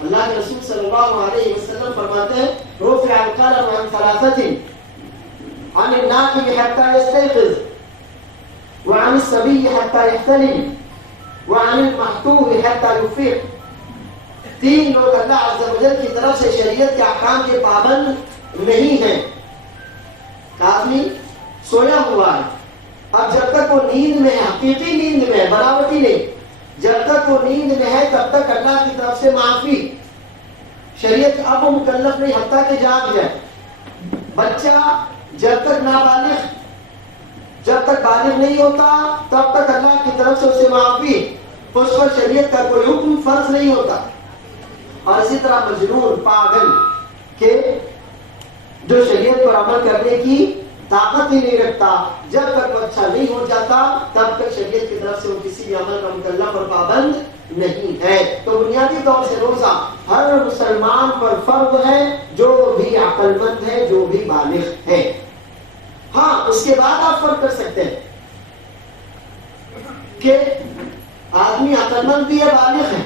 اللہ اللہ کے رسول صلی اللہ علیہ وسلم فرماتے ہیں رفع القلم عن ثلاثة عن النائم حتى يستيقظ وعن الصبي حتى يحتلم وعن المحتوم حتى يفيق. 3 لوگ اللہ عز و جل کی طرف سے شریعت کے احکام کے پابند نہیں ہیں. آدمی سویا ہوا ہے, اب جب تک وہ نیند میں ہے, حقیقی نیند میں ہے, بناوٹی نہیں, جب تک وہ نیند میں ہے تب تک اللہ کی طرف سے معافی. شریعت اب وہ مکلف نہیں حتیٰ کہ جاگ جائے. بچہ جب تک نابالغ, جب تک بالغ نہیں ہوتا تب تک اللہ کی طرف سے اسے معافی, اس پر شریعت کا کوئی حکم فرض نہیں ہوتا. اور اسی طرح مجنون, پاگل کہ جو شریعت پر عمل کرنے کی طاقت ہی نہیں رکھتا, جب تک وہ اچھا نہیں ہو جاتا تب تک شریعت کی طرف سے وہ کسی بھی عمل کا مکلف اور پابند نہیں ہے. تو بنیادی طور سے روزہ ہر مسلمان پر فرض ہے, جو بھی عقل مند ہے, جو بھی بالغ ہے. ہاں اس کے بعد آپ فرق کر سکتے ہیں کہ آدمی عقل مند بھی ہے, بالغ ہے,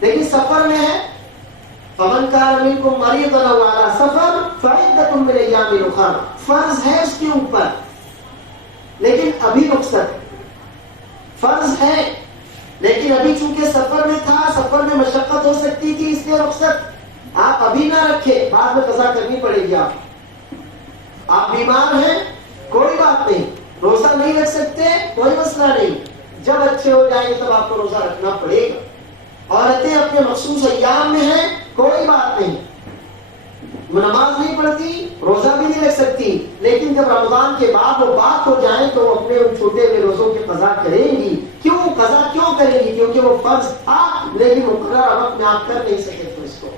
لیکن سفر میں ہے. فمن كان منكم مريضا او على سفر فعدة من ايام اخرى, فرض ہے اس کے اوپر, لیکن ابھی رخصت فرض ہے, لیکن ابھی چونکہ سفر میں تھا, سفر میں مشقت ہو سکتی تھی, اس لیے رخصت آپ ابھی نہ رکھے, بعد میں قضا کرنی پڑے گی. آپ بیمار ہیں, کوئی بات نہیں, روزہ نہیں رکھ سکتے, کوئی مسئلہ نہیں, جب اچھے ہو جائیں تب آپ کو روزہ رکھنا پڑے گا. عورتیں اپنے مخصوص ایام میں ہیں, کوئی بات نہیں, وہ نماز نہیں پڑھتی, روزہ بھی نہیں رکھ سکتی, لیکن جب رمضان کے بعد وہ بات ہو جائیں تو وہ اپنے ان چھوٹے ہوئے روزوں کی قضا کریں گی. کیوں قضا کیوں کریں گی؟ کیونکہ وہ فرض تھا لیکن مقررہ وقت میں آپ کر نہیں سکے تھے اس کو.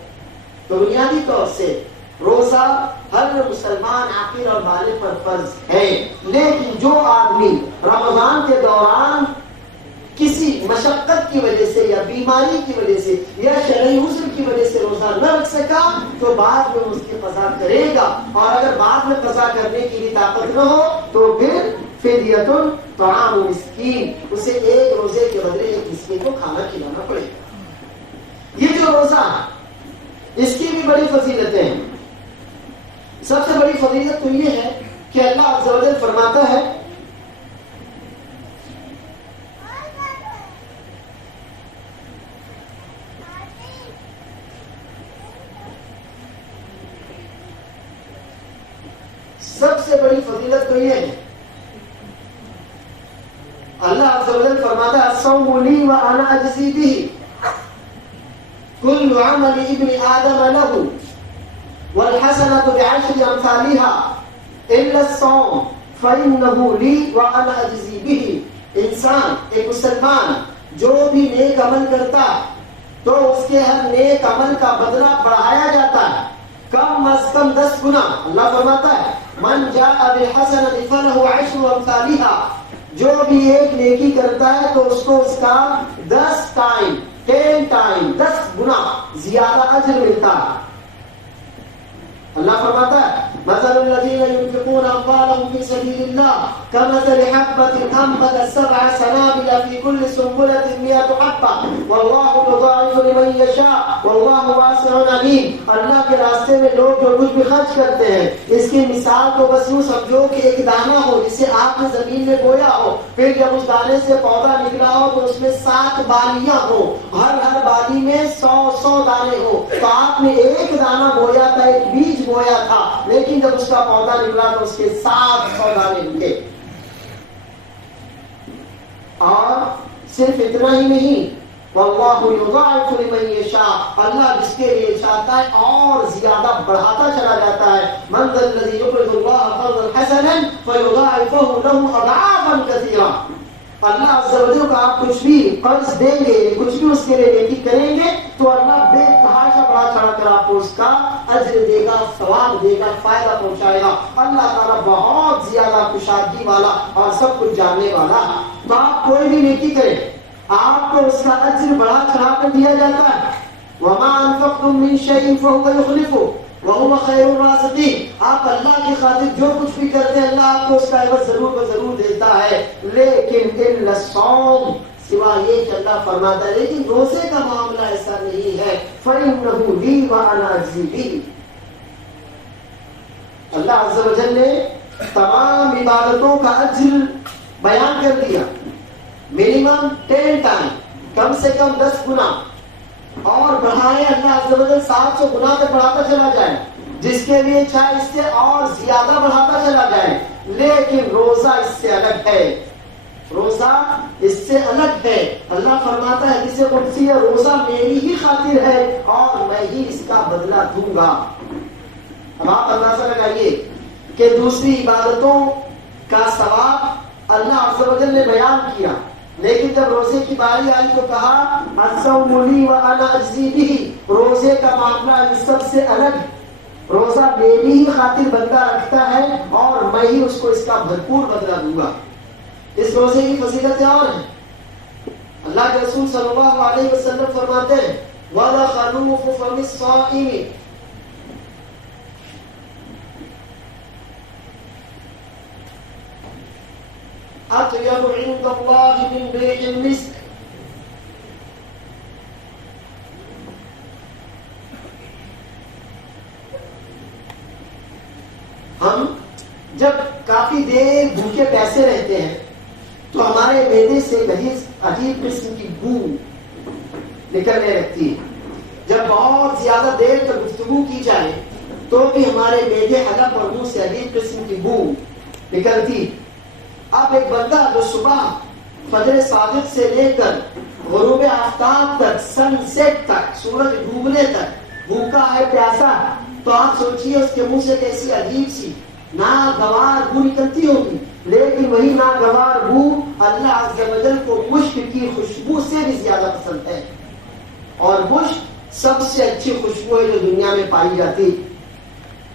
تو بنیادی طور سے روزہ ہر مسلمان عاقل اور بالغ پر فرض ہے, لیکن جو آدمی رمضان کے دوران کسی مشقت کی وجہ سے یا بیماری کی وجہ سے یا شرعی عذر کی وجہ سے روزہ نہ رکھ سکا تو بعد میں اس کی قضا کرے گا, اور اگر بعد میں قضا کرنے کی بھی طاقت نہ ہو تو پھر فدیۃ طعام مسکین, اسے ایک روزے کے بدلے ایک مسکین کو کھانا کھلانا پڑے گا. یہ جو روزہ ہے اس کی بھی بڑی فضیلتیں ہیں. سب سے بڑی فضیلت تو یہ ہے کہ اللہ عز و جل فرماتا ہے سب سے بڑی فضیلت تو یہ ہے, اللہ عز و جل فرماتا ہے الصوم لی وانا اجزی بہ کل عمل ابن آدم له والحسنة بعشر امثالها الا الصوم فانه لی وانا اجزی بہ. انسان, ایک مسلمان جو بھی نیک عمل کرتا تو اس کے ہر نیک عمل کا بدلہ بڑھایا جاتا ہے, کم از کم 10 گنا. اللہ فرماتا ہے من جاء بالحسنة فله عشر امثالها, جو بھی ایک نیکی کرتا ہے تو اس کو اس کا 10 ٹائم 10 گنا زیادہ اجر ملتا ہے. اللہ فرماتا ہے مثل الذين ينفقون اموالهم في سبيل الله كمثل حبة انبتت 7 سنابل في كل سنبلة 100 حبة والله يضاعف لمن يشاء والله واسع عليم. اللہ کے راستے میں لوگ جو کچھ بھی خرچ کرتے ہیں اس کی مثال تو بس یوں سمجھو کہ ایک دانہ ہو جسے آپ نے زمین میں بویا ہو, پھر جب اس دانے سے پودا نکلا ہو تو اس میں 7 بالیاں ہو, ہر بالی میں 100 دانے ہو. تو آپ نے ایک دانہ بویا تھا, ایک بیج بویا تھا, لیکن جب اس کا پودا نکلا تو اس کے 700 دانے نکلے. اور صرف اتنا ہی نہیں, واللہ یضاعف لمن یشاء, اللہ جس کے لیے چاہتا ہے اور زیادہ بڑھاتا چلا جاتا ہے. من ذا الذی یقرض اللہ قرضا حسنا فیضاعفہ له اضعافا کثیرا. اللہ عز و جل کا آپ کچھ بھی قرض دیں گے, کچھ بھی اس کے لیے نیکی کریں گے تو اللہ بے تحاشا بڑھا چڑھا کر آپ کو اس کا اجر دے گا, ثواب دے گا, فائدہ پہنچائے گا. اللہ تعالیٰ بہت زیادہ کشادگی والا اور سب کچھ جاننے والا. تو آپ کوئی بھی نیکی کریں, آپ کو اس کا اجر بڑھا چڑھا کر دیا جاتا ہے. وما انفقتم من شيء فهو يخلفه وهو خير الرازقين. آپ اللہ کی خاطر جو کچھ بھی کرتے ہیں اللہ آپ کو اس کا عوض ضرور دیتا ہے, لیکن الا الصوم, سوا یہ کہ اللہ فرماتا ہے لیکن روزے کا معاملہ ایسا نہیں ہے فَإِنَّهُ لِي وَأَنَا أَجْزِي بِهِ. اللہ عز و جل نے تمام عبادتوں کا اجر بیان کر دیا، منیمم 10 ٹائم، کم سے کم 10 گنا، اور بڑھائے اللہ عز و جل 700 گنا تک بڑھاتا چلا جائے، جس کے لیے چاہے اس سے اور زیادہ بڑھاتا چلا جائے، لیکن روزہ اس سے الگ ہے، روزہ اس سے الگ ہے. اللہ فرماتا ہے جسے قدسی ہے روزہ میری ہی خاطر ہے اور میں ہی اس کا بدلہ دوں گا. اب آپ اندازہ لگائیے کہ دوسری عبادتوں کا ثواب اللہ عز و جل نے بیان کیا، لیکن جب روزے کی باری آئی تو کہا الصوم لی وانا اجزی بہ، روزے کا معاملہ اس سب سے الگ، روزہ میری ہی خاطر بندہ رکھتا ہے اور میں ہی اس کو اس کا بھرپور بدلہ دوں گا. اس روزے کی فضیلتیں اور ہیں. اللہ کے رسول صلی اللہ علیہ وسلم فرماتے ہیں وَلَخَلُوفُ فَمِ الصَّائِمِ أطيب عند الله من ريح المسك. ہم جب کافی دیر بھوکے پیسے رہتے ہیں تو ہمارے معدے سے عجیب قسم کی بو نکلنے لگتی ہے. جب بہت زیادہ دیر تک گفتگو کی جائے تو بھی ہمارے معدے حلق اور منہ سے عجیب قسم کی بو نکلتی. اب ایک بندہ جو صبح فجر صادق سے لے کر غروب آفتاب تک، سن سیٹ تک، سورج ڈوبنے تک بھوکا ہے، پیاسا ہے، تو آپ سوچئے اس کے منہ سے کیسی عجیب سی ناگوار بو نکلتی ہوگی. لیکن وہی ناگوار بو اللہ عز و جل کو مشک کی خوشبو سے بھی زیادہ پسند ہے، اور مشک سب سے اچھی خوشبو ہے جو دنیا میں پائی جاتی.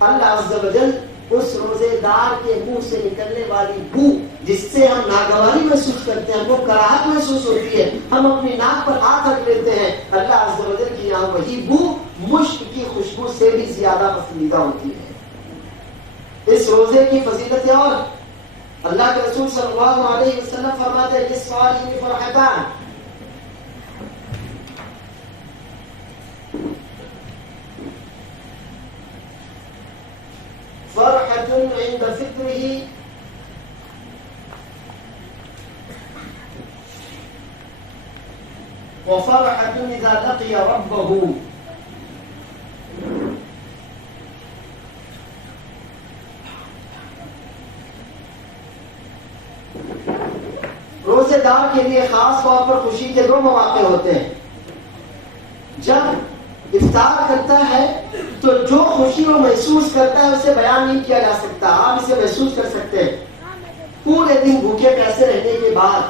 اللہ عز و جل اس روزے دار کے منہ سے نکلنے والی بو جس سے ہم ناگواری محسوس کرتے ہیں، ہم کو کراہت محسوس ہوتی ہے، ہم اپنی ناک پر ہاتھ رکھ لیتے ہیں، اللہ عز و جل کی یہاں وہی بو مشک کی خوشبو سے بھی زیادہ پسندیدہ ہوتی ہے. اس روزے کی فضیلتیں اور اللہ کے رسول صلی اللہ علیہ وسلم فرماتے ہیں للصائم فرحتان، فرحة عند فطره وفرحة إذا لقي ربه. روزے دار کے لیے خاص طور پر خوشی کے 2 مواقع ہوتے ہیں. جب افطار کرتا ہے تو جو خوشی وہ محسوس کرتا ہے اسے بیان نہیں کیا جا سکتا، آپ اسے محسوس کر سکتے ہیں. پورے دن بھوکے پیسے رہنے کے بعد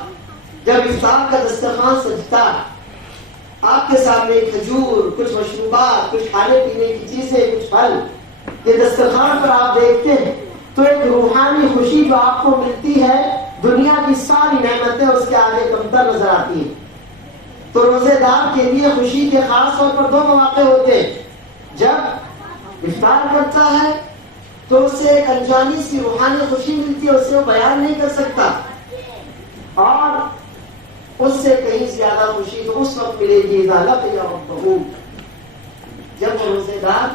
جب افطار کا دسترخوان سجتا، آپ کے سامنے کھجور، کچھ مشروبات، کچھ کھانے پینے کی چیزیں، کچھ پھل، یہ دسترخوان پر آپ دیکھتے ہیں تو ایک روحانی خوشی جو آپ کو ملتی ہے دنیا کی ساری نعمتیں اس کے آگے کمتر نظر آتی ہیں. تو روزے دار کے لیے خوشی کے خاص طور پر 2 مواقع ہوتے ہیں. جب افطار کرتا ہے تو اسے ایک انجانی سی روحانی خوشی ملتی ہے، اسے وہ بیان نہیں کر سکتا، اور اس سے کہیں زیادہ خوشی تو اس وقت ملے گی اذا لقی ربہ، جب وہ روزے دار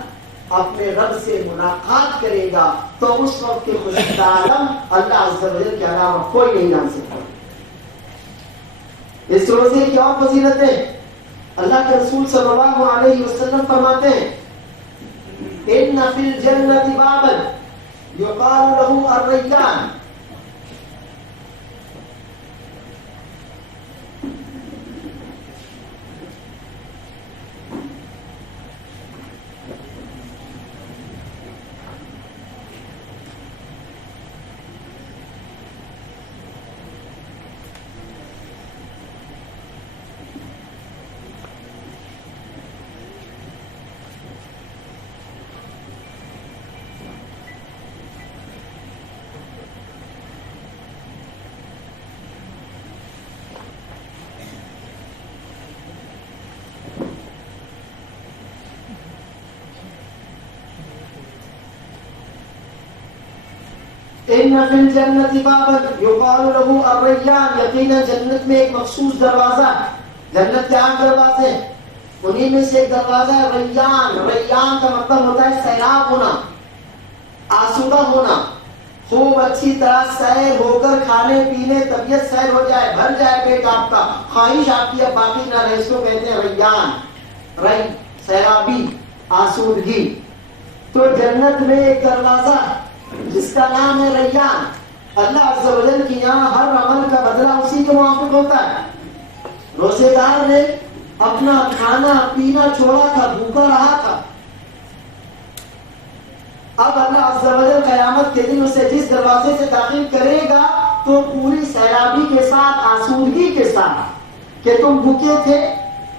اپنے رب سے ملاقات کرے گا تو اس وقت کی خوشی کا عالم اللہ عز و جل کے علاوہ کوئی نہیں جان سکتا. اس روزے کی اور فضیلتیں اللہ کے رسول صلی اللہ علیہ وسلم فرماتے ہیں ان فی الجنۃ بابا یقال له الریان، ان فی الجنت بابا یقال له الریان، یقینا جنت میں ایک مخصوص دروازہ ہے. جنت کے 8 دروازے ہیں، انہیں میں سے ایک دروازہ ہے ریان. ریان کا مطلب ہوتا ہے سیراب ہونا، آسودہ ہونا، خوب اچھی طرح سیر ہو کر کھانے پینے طبیعت سیر ہو جائے، بھر جائے پیٹ آپ کا، خواہش آپ کی اب باقی نہ رہے، اس کو کہتے ہیں ریان. ری سیرابی، آسودگی. تو جنت میں ایک دروازہ جس کا نام ہے ریان. اللہ عز و جل کی یہاں ہر عمل کا بدلہ اسی کے موافق ہوتا ہے. روزے دار نے اپنا کھانا پینا چھوڑا تھا، بھوکا رہا تھا، اب اللہ عز و جل قیامت کے دن اسے جس دروازے سے داخل کرے گا تو پوری سیرابی کے ساتھ، آسودگی کے ساتھ، کہ تم بھوکے تھے،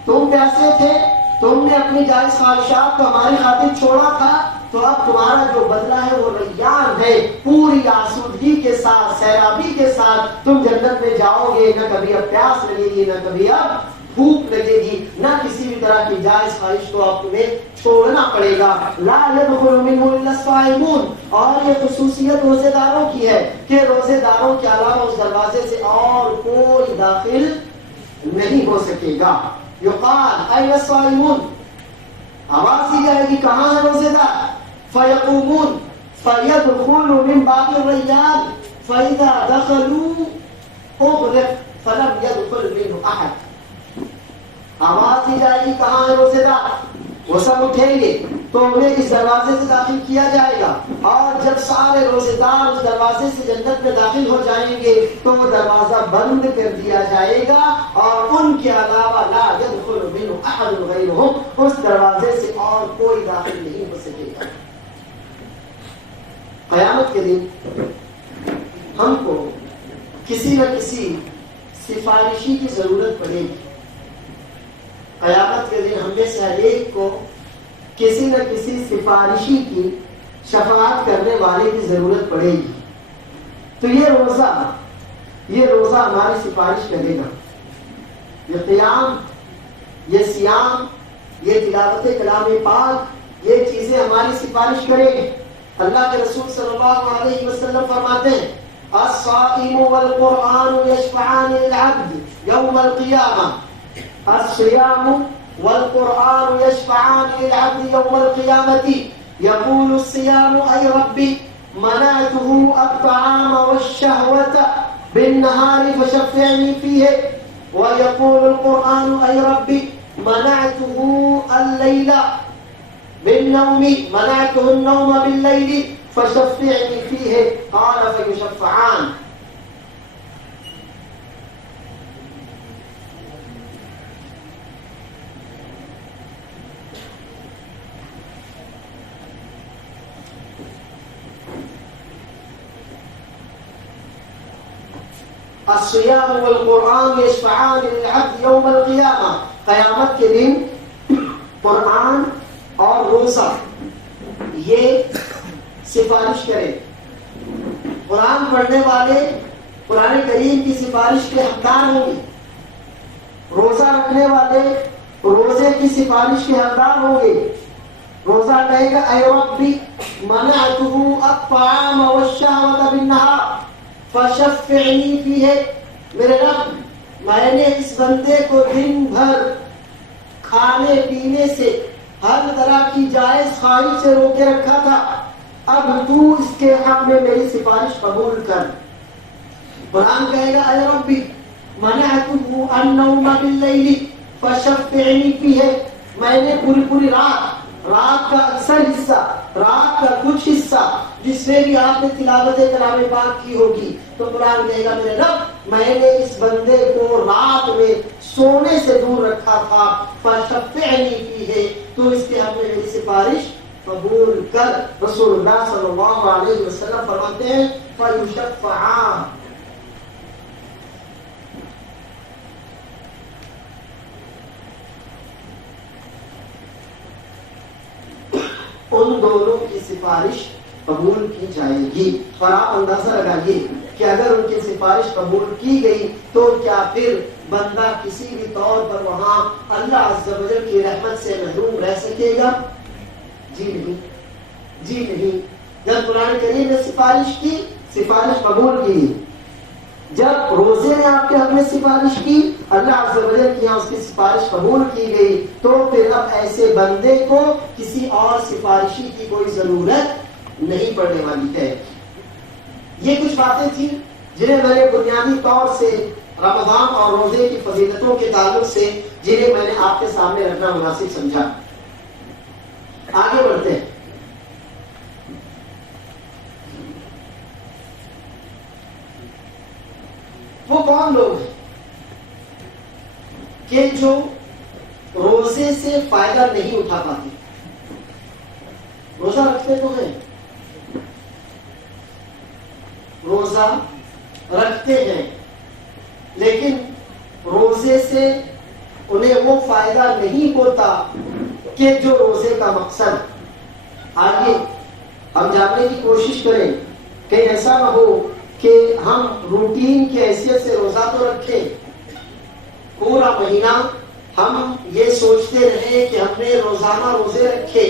تم پیاسے تھے، تم نے اپنی جائز خواہشات کو ہماری خاطر چھوڑا تھا، تو اب تمہارا جو بدلہ ہے وہ ریان ہے. پوری آسودگی کے ساتھ، سیرابی کے ساتھ تم جنت میں جاؤ گے. نہ کبھی اب پیاس لگے گی، نہ کبھی اب بھوک لگے گی، نہ کسی بھی طرح کی جائز خواہش کو اب تمہیں چھوڑنا پڑے گا. لا يدخل منه الا الصائمون. اور یہ خصوصیت روزے داروں کی ہے کہ روزے داروں کے علاوہ اس دروازے سے اور کوئی داخل نہیں ہو سکے گا. یقال اين الصائمون، آواز دی جائے گی کہاں ہے روزے دار؟ فیقومون فیدخلوا من باب الریان فاذا دخلوا اغلق فلم يدخل منه احد. آواز دی جائے گی کہاں ہے روزے دار؟ وہ سب اٹھیں گے تو انہیں اس دروازے سے داخل کیا جائے گا، اور جب سارے روزے دار اس دروازے سے جنت میں داخل ہو جائیں گے تو وہ دروازہ بند کر دیا جائے گا، اور ان کے علاوہ لا يدخل منه احد غیرهم، اس دروازے سے اور کوئی داخل نہیں ہو سکے گا. قیامت کے دن ہم کو کسی نہ کسی سفارشی کی ضرورت پڑے گی. قیامت کے دن ہم میں سے ہر ایک کو کسی نہ کسی سفارشی کی، شفاعت کرنے والے کی ضرورت پڑے گی. تو یہ روزہ ہماری سفارش کرے گا. یہ قیام، یہ صیام، یہ تلاوت کلام پاک، یہ چیزیں ہماری سفارش کریں گے. اللہ کے رسول صلی اللہ علیہ وسلم فرماتے ہیں الصائم والقرآن یشفعان للعبد یوم القیامہ. الصيام والقرآن يشفعان للعبد يوم القيامة. يقول الصيام أي ربي منعته الطعام والشهوة بالنهار فشفعني فيه. ويقول القرآن أي ربي منعته الليل بالنوم، منعته النوم بالليل فشفعني فيه. قال فيشفعان. الصيام والقرآن يشفعان للعبد يوم القيامة. قیامت کے دن قرآن اور روزہ یہ سفارش کرے. قرآن پڑھنے والے قرآن کریم کی سفارش کے حقدار ہوں گے، روزہ رکھنے والے روزے کی سفارش کے حقدار ہوں گے. روزہ کہے گا اے ربی منعته الطعام والشهوة بالنهار فشفعنی فیہ. میرے رب، میں نے اس بندے کو دن بھر کھانے پینے سے، ہر طرح کی جائز خواہش سے روکے رکھا تھا، اب تو اس کے حق میں میری سفارش قبول کر. قرآن کہے گا اے ربی منعته النوم باللیل فشفعنی فیہ. میں نے پوری رات کا اکثر حصہ، رات کا کچھ حصہ جس میں بھی آپ نے تلاوت کلام پاک کی ہوگی، تو قرآن کہے گا میرے رب، میں نے اس بندے کو رات میں سونے سے دور رکھا تھا، فشفعنی فیہ، تو اس کے حق میں میری سفارش قبول کر. رسول اللہ صلی اللہ علیہ وسلم فرماتے ہیں فیشفعان. ان دونوں کی سفارش قبول کی جائے گی. اور آپ اندازہ لگائیے کہ اگر ان کی سفارش قبول کی گئی تو کیا پھر بندہ کسی بھی طور پر وہاں اللہ عز و جل کی رحمت سے محروم رہ سکے گا؟ جی نہیں. جب قرآن کریم نے سفارش کی سفارش قبول کی. جب روزے نے آپ کے حق میں سفارش کی، اللہ عز و جل کی یہاں اس کی سفارش قبول کی گئی، تو پھر اب ایسے بندے کو کسی اور سفارشی کی کوئی ضرورت نہیں پڑنے والی ہے. یہ کچھ باتیں تھیں جنہیں میں نے بنیادی طور سے رمضان اور روزے کی فضیلتوں کے تعلق سے جنہیں میں نے آپ کے سامنے رکھنا مناسب سمجھا. آگے بڑھتے ہیں. وہ کون لوگ ہیں کہ جو روزے سے فائدہ نہیں اٹھا پاتے؟ روزہ رکھتے تو ہیں، روزہ رکھتے ہیں، لیکن روزے سے انہیں وہ فائدہ نہیں ہوتا کہ جو روزے کا مقصد. آگے ہم جاننے کی کوشش کریں کہ ایسا نہ ہو کہ ہم روٹین کی حیثیت سے روزہ تو رکھیں، پورا مہینہ ہم یہ سوچتے رہے کہ ہم نے روزانہ روزے رکھے،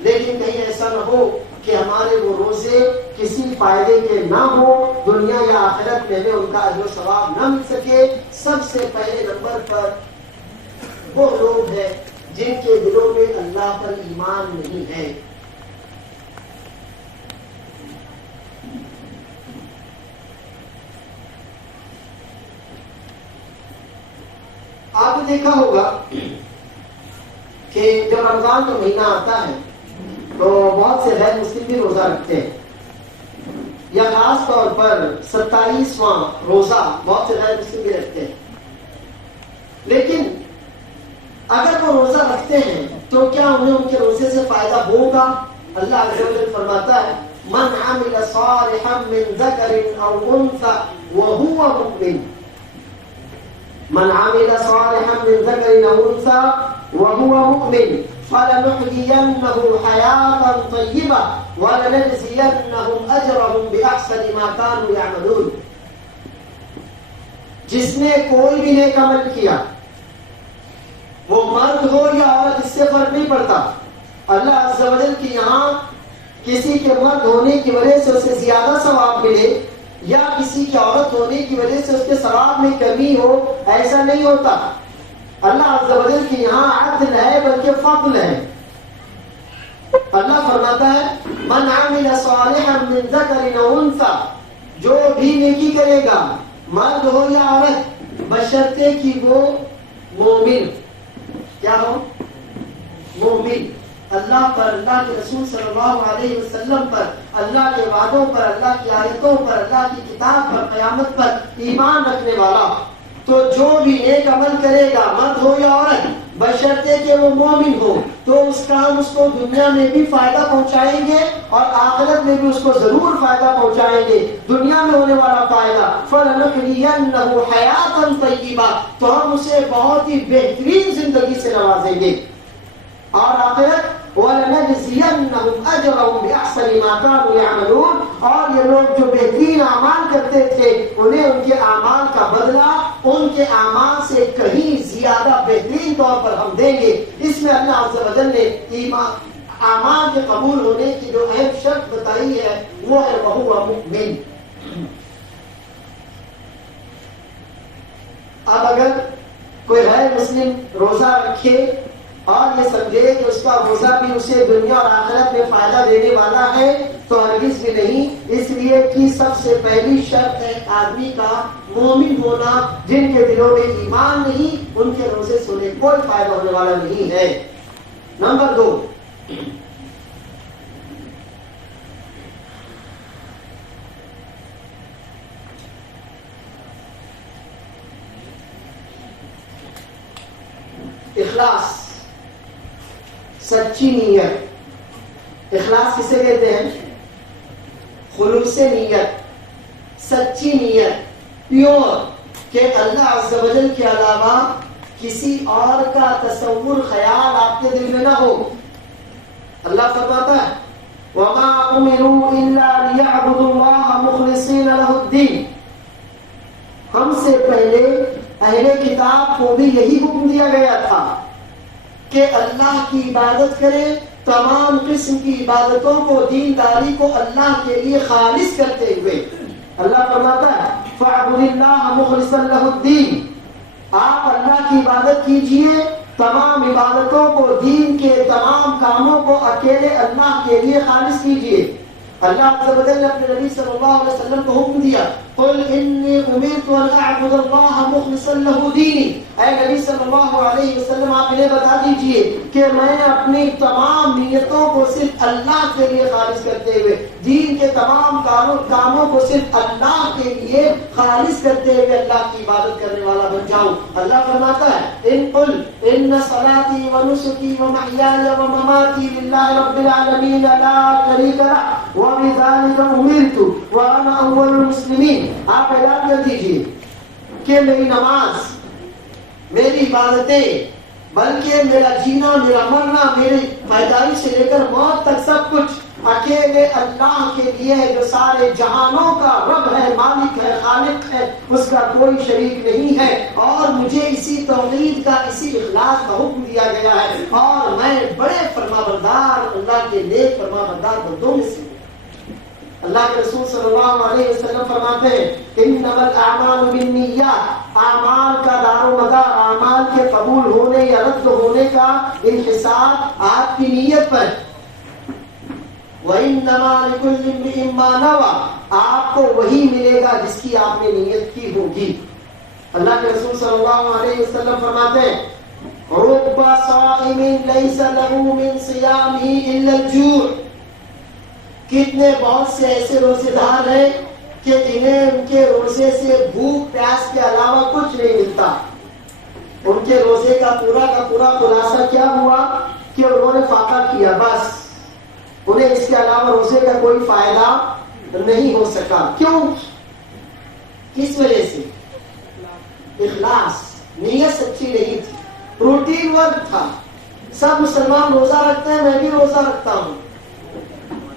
لیکن کہیں ایسا نہ ہو کہ ہمارے وہ روزے کسی فائدے کے نہ ہو، دنیا یا آخرت میں ہمیں ان کا اجر و ثواب نہ مل سکے. سب سے پہلے نمبر پر وہ لوگ ہیں جن کے دلوں میں اللہ پر ایمان نہیں ہے. آپ نے دیکھا ہوگا کہ جب رمضان کا مہینہ آتا ہے تو بہت سے غیر مسلم بھی روزہ رکھتے ہیں، یا خاص طور پر 27واں روزہ بہت سے غیر مسلم بھی رکھتے ہیں. لیکن اگر وہ روزہ رکھتے ہیں تو کیا انہیں ان کے روزے سے فائدہ ہوگا؟ اللہ عز و جل فرماتا ہے من عمل صالحا من ذکر او انثى وهو مؤمن. من عمل صالحا من ذكر او انثى وهو مؤمن فلنحيينه حياة طيبة ولنجزينهم اجرهم باحسن ما كانوا يعملون. جس نے کوئی بھی نیک عمل کیا، وہ مرد ہو یا عورت، اس سے فرق نہیں پڑتا. اللہ عز و جل کی یہاں کسی کے مرد ہونے کی وجہ سے اسے زیادہ ثواب ملے یا کسی کی عورت ہونے کی وجہ سے اس کے ثواب میں کمی ہو، ایسا نہیں ہوتا. اللہ عز و جل کی یہاں عدل ہے بلکہ فضل ہے. اللہ فرماتا ہے من عمل صالحا من ذکر او انثى، جو بھی نیکی کرے گا مرد ہو یا عورت، بشرطے کہ وہ مومن. کیا ہو؟ مومن. اللہ پر، اللہ کے رسول صلی اللہ علیہ وسلم پر، اللہ کے وعدوں پر، اللہ کی آیتوں پر، اللہ کی کتاب پر، قیامت پر ایمان رکھنے والا. تو جو بھی نیک عمل کرے گا مرد ہو یا عورت، بشرطے کہ وہ مومن ہو، تو اس کا ہم اس کو دنیا میں بھی فائدہ پہنچائیں گے اور آخرت میں بھی اس کو ضرور فائدہ پہنچائیں گے. دنیا میں ہونے والا فائدہ فَلَنُحْيِيَنَّهُ حَيَاةً طَيِّبَةً، تو ہم اسے بہت ہی بہترین زندگی سے نوازیں گے. اور آخرت وَلَنَجْزِيَنَّهُمْ أَجْرَهُمْ بِأَحْسَنِ مَا كَانُوا يَعْمَلُونَ، اور یہ لوگ جو بہترین اعمال کرتے تھے انہیں ان کے اعمال کا بدلہ ان کے اعمال سے کہیں زیادہ بہترین طور پر ہم دیں گے. اس میں اللہ عز و جل نے ایمان اعمال کے قبول ہونے کی جو اہم شرط بتائی ہے وہ ہے وَهُوَ مُؤْمِنٌ. اب اگر کوئی غیر مسلم روزہ رکھے اور یہ سمجھے کہ اس کا روزہ بھی اسے دنیا اور آخرت میں فائدہ دینے والا ہے، تو ہرگز بھی نہیں. اس لیے کہ سب سے پہلی شرط ہے آدمی کا مومن ہونا. جن کے دلوں میں ایمان نہیں ان کے روزے سے انہیں کوئی فائدہ ہونے والا نہیں ہے. نمبر 2، اخلاص، سچی نیت. اخلاص کسے کہتے ہیں؟ خلوص نیت، سچی نیت، پیور، کہ اللہ عز و جل کے علاوہ کسی اور کا تصور خیال آپ کے دل میں نہ ہو. اللہ فرماتا ہے وَمَا أُمِرُوا إِلَّا لِيَعْبُدُوا اللَّهَ مُخْلِصِينَ لَهُ الدِّينَ. ہم سے پہلے اہل کتاب کو بھی یہی حکم دیا گیا تھا کہ اللہ کی عبادت کریں تمام قسم کی عبادتوں کو دینداری کو اللہ کے لیے خالص کرتے ہوئے. اللہ فرماتا ہے فَاعْبُدِ اللَّهَ مُخْلِصًا لَهُ الدِّينَ، آپ اللہ کی عبادت کیجئے، تمام عبادتوں کو، دین کے تمام کاموں کو اکیلے اللہ کے لیے خالص کیجئے. اللہ عز و جل نے اپنے نبی صلی اللہ علیہ وسلم کو حکم دیا قل انی امرت ان اعبد اللہ مخلصا له دینی، اے نبی صلی اللہ علیہ وسلم آپ انہیں بتا دیجئے کہ میں اپنی تمام نیتوں کو صرف اللہ کے لیے خالص کرتے ہوئے، دین کے تمام کاموں کو صرف اللہ کے لیے خالص کرتے ہوئے اللہ کی عبادت کرنے والا بن جاؤں. اللہ فرماتا ہے ان قل ان صلاتی و نسکی و محیای و مماتی للہ رب العالمین لا شریک لہ وَبِذَلِكَ أُمِرْتُ وَأَنَا أَوَّلُ الْمُسْلِمِينَ. آپ اعلان کر دیجئے کہ میری نماز، میری عبادتیں، بلکہ میرا جینا، میرا مرنا، میری پیدائش سے لے کر موت تک سب کچھ اکیلے اللہ کے لیے ہے جو سارے جہانوں کا رب ہے، مالک ہے، خالق ہے، اس کا کوئی شریک نہیں ہے. اور مجھے اسی توحید کا، اسی اخلاص کا حکم دیا گیا ہے، اور میں بڑے فرمانبردار اللہ کے نیک فرمانبردار بندوں میں سے ہوں. اللہ کے رسول صلی اللہ علیہ وسلم فرماتے ہیں انما الاعمال بالنیات، اعمال کا دار و مدار، اعمال کے قبول ہونے یا رد ہونے کا انحصار آپ کی نیت پر. وانما لكل امرئ ما نوى، آپ کو وہی ملے گا جس کی آپ نے نیت کی ہوگی. اللہ کے رسول صلی اللہ علیہ وسلم فرماتے ہیں رب صائم ليس له من صيامه الا الجوع، کتنے بہت سے ایسے روزے دار ہیں کہ جنہیں ان کے روزے سے بھوک پیاس کے علاوہ کچھ نہیں ملتا. ان کے روزے کا پورا خلاصہ کیا ہوا کہ انہوں نے فاقہ کیا، بس انہیں اس کے علاوہ روزے کا کوئی فائدہ نہیں ہو سکا. کیوں؟ کس وجہ سے؟ اخلاص، نیت سچی نہیں تھی، روٹین ورک تھا. سب مسلمان روزہ رکھتے ہیں، میں بھی روزہ رکھتا ہوں.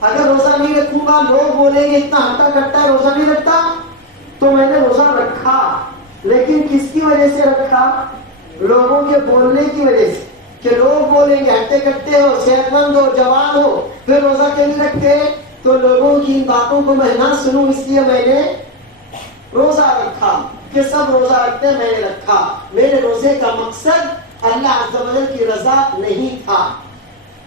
اگر روزہ نہیں رکھوں گا لوگ بولیں گے اتنا ہٹا کٹا ہے، روزہ نہیں رکھتا. تو میں نے روزہ رکھا، لیکن کس کی وجہ سے رکھا؟ لوگوں کے بولنے کی وجہ سے، کہ لوگ بولیں گے ہٹے کٹے ہو، صحت مند ہو، جوان ہو، پھر روزہ کیوں نہیں رکھتے؟ تو لوگوں کی ان باتوں کو میں نہ سنوں، اس لیے میں نے روزہ رکھا کہ سب روزہ رکھتے ہیں، میں نے رکھا. میرے روزے کا مقصد اللہ عز و جل کی رضا نہیں تھا،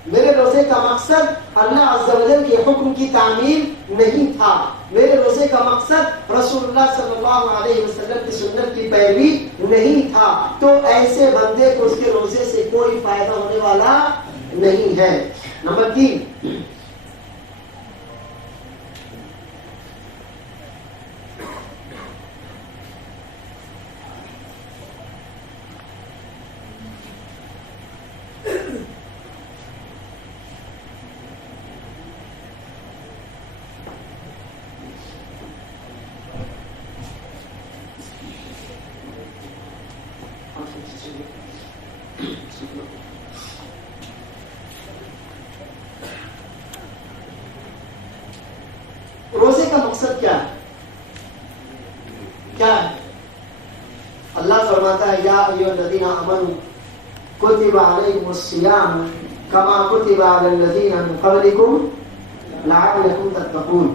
میرے روزے کا مقصد اللہ عز و جل کے حکم کی تعمیل نہیں تھا، میرے روزے کا مقصد رسول اللہ صلی اللہ علیہ وسلم کی سنت کی پیروی نہیں تھا. تو ایسے بندے کو اس کے روزے سے کوئی فائدہ ہونے والا نہیں ہے. نمبر 3، روزے کا مقصد کیا ہے؟ اللہ فرماتا ہے یا ایھا الذین آمنوا کتب علیکم الصیام کما کتب علی الذین من قبلکم لعلکم تتقون.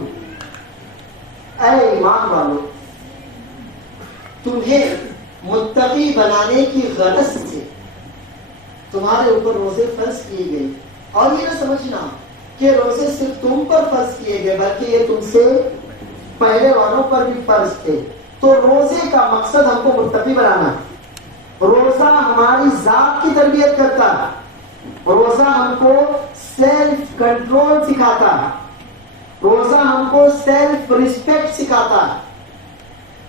اے ایمان والو، تمہیں متقی بنانے کی غرض سے تمہارے اوپر روزے فرض کیے گئے. اور یہ نہ سمجھنا کہ روزے صرف تم پر فرض کیے گئے، بلکہ یہ تم سے پہلے والوں پر بھی فرض تھے. تو روزے کا مقصد ہم کو متقی بنانا ہے. روزہ ہماری ذات کی تربیت کرتا ہے، روزہ ہم کو سیلف کنٹرول سکھاتا ہے، روزہ ہم کو سیلف ریسپیکٹ سکھاتا ہے.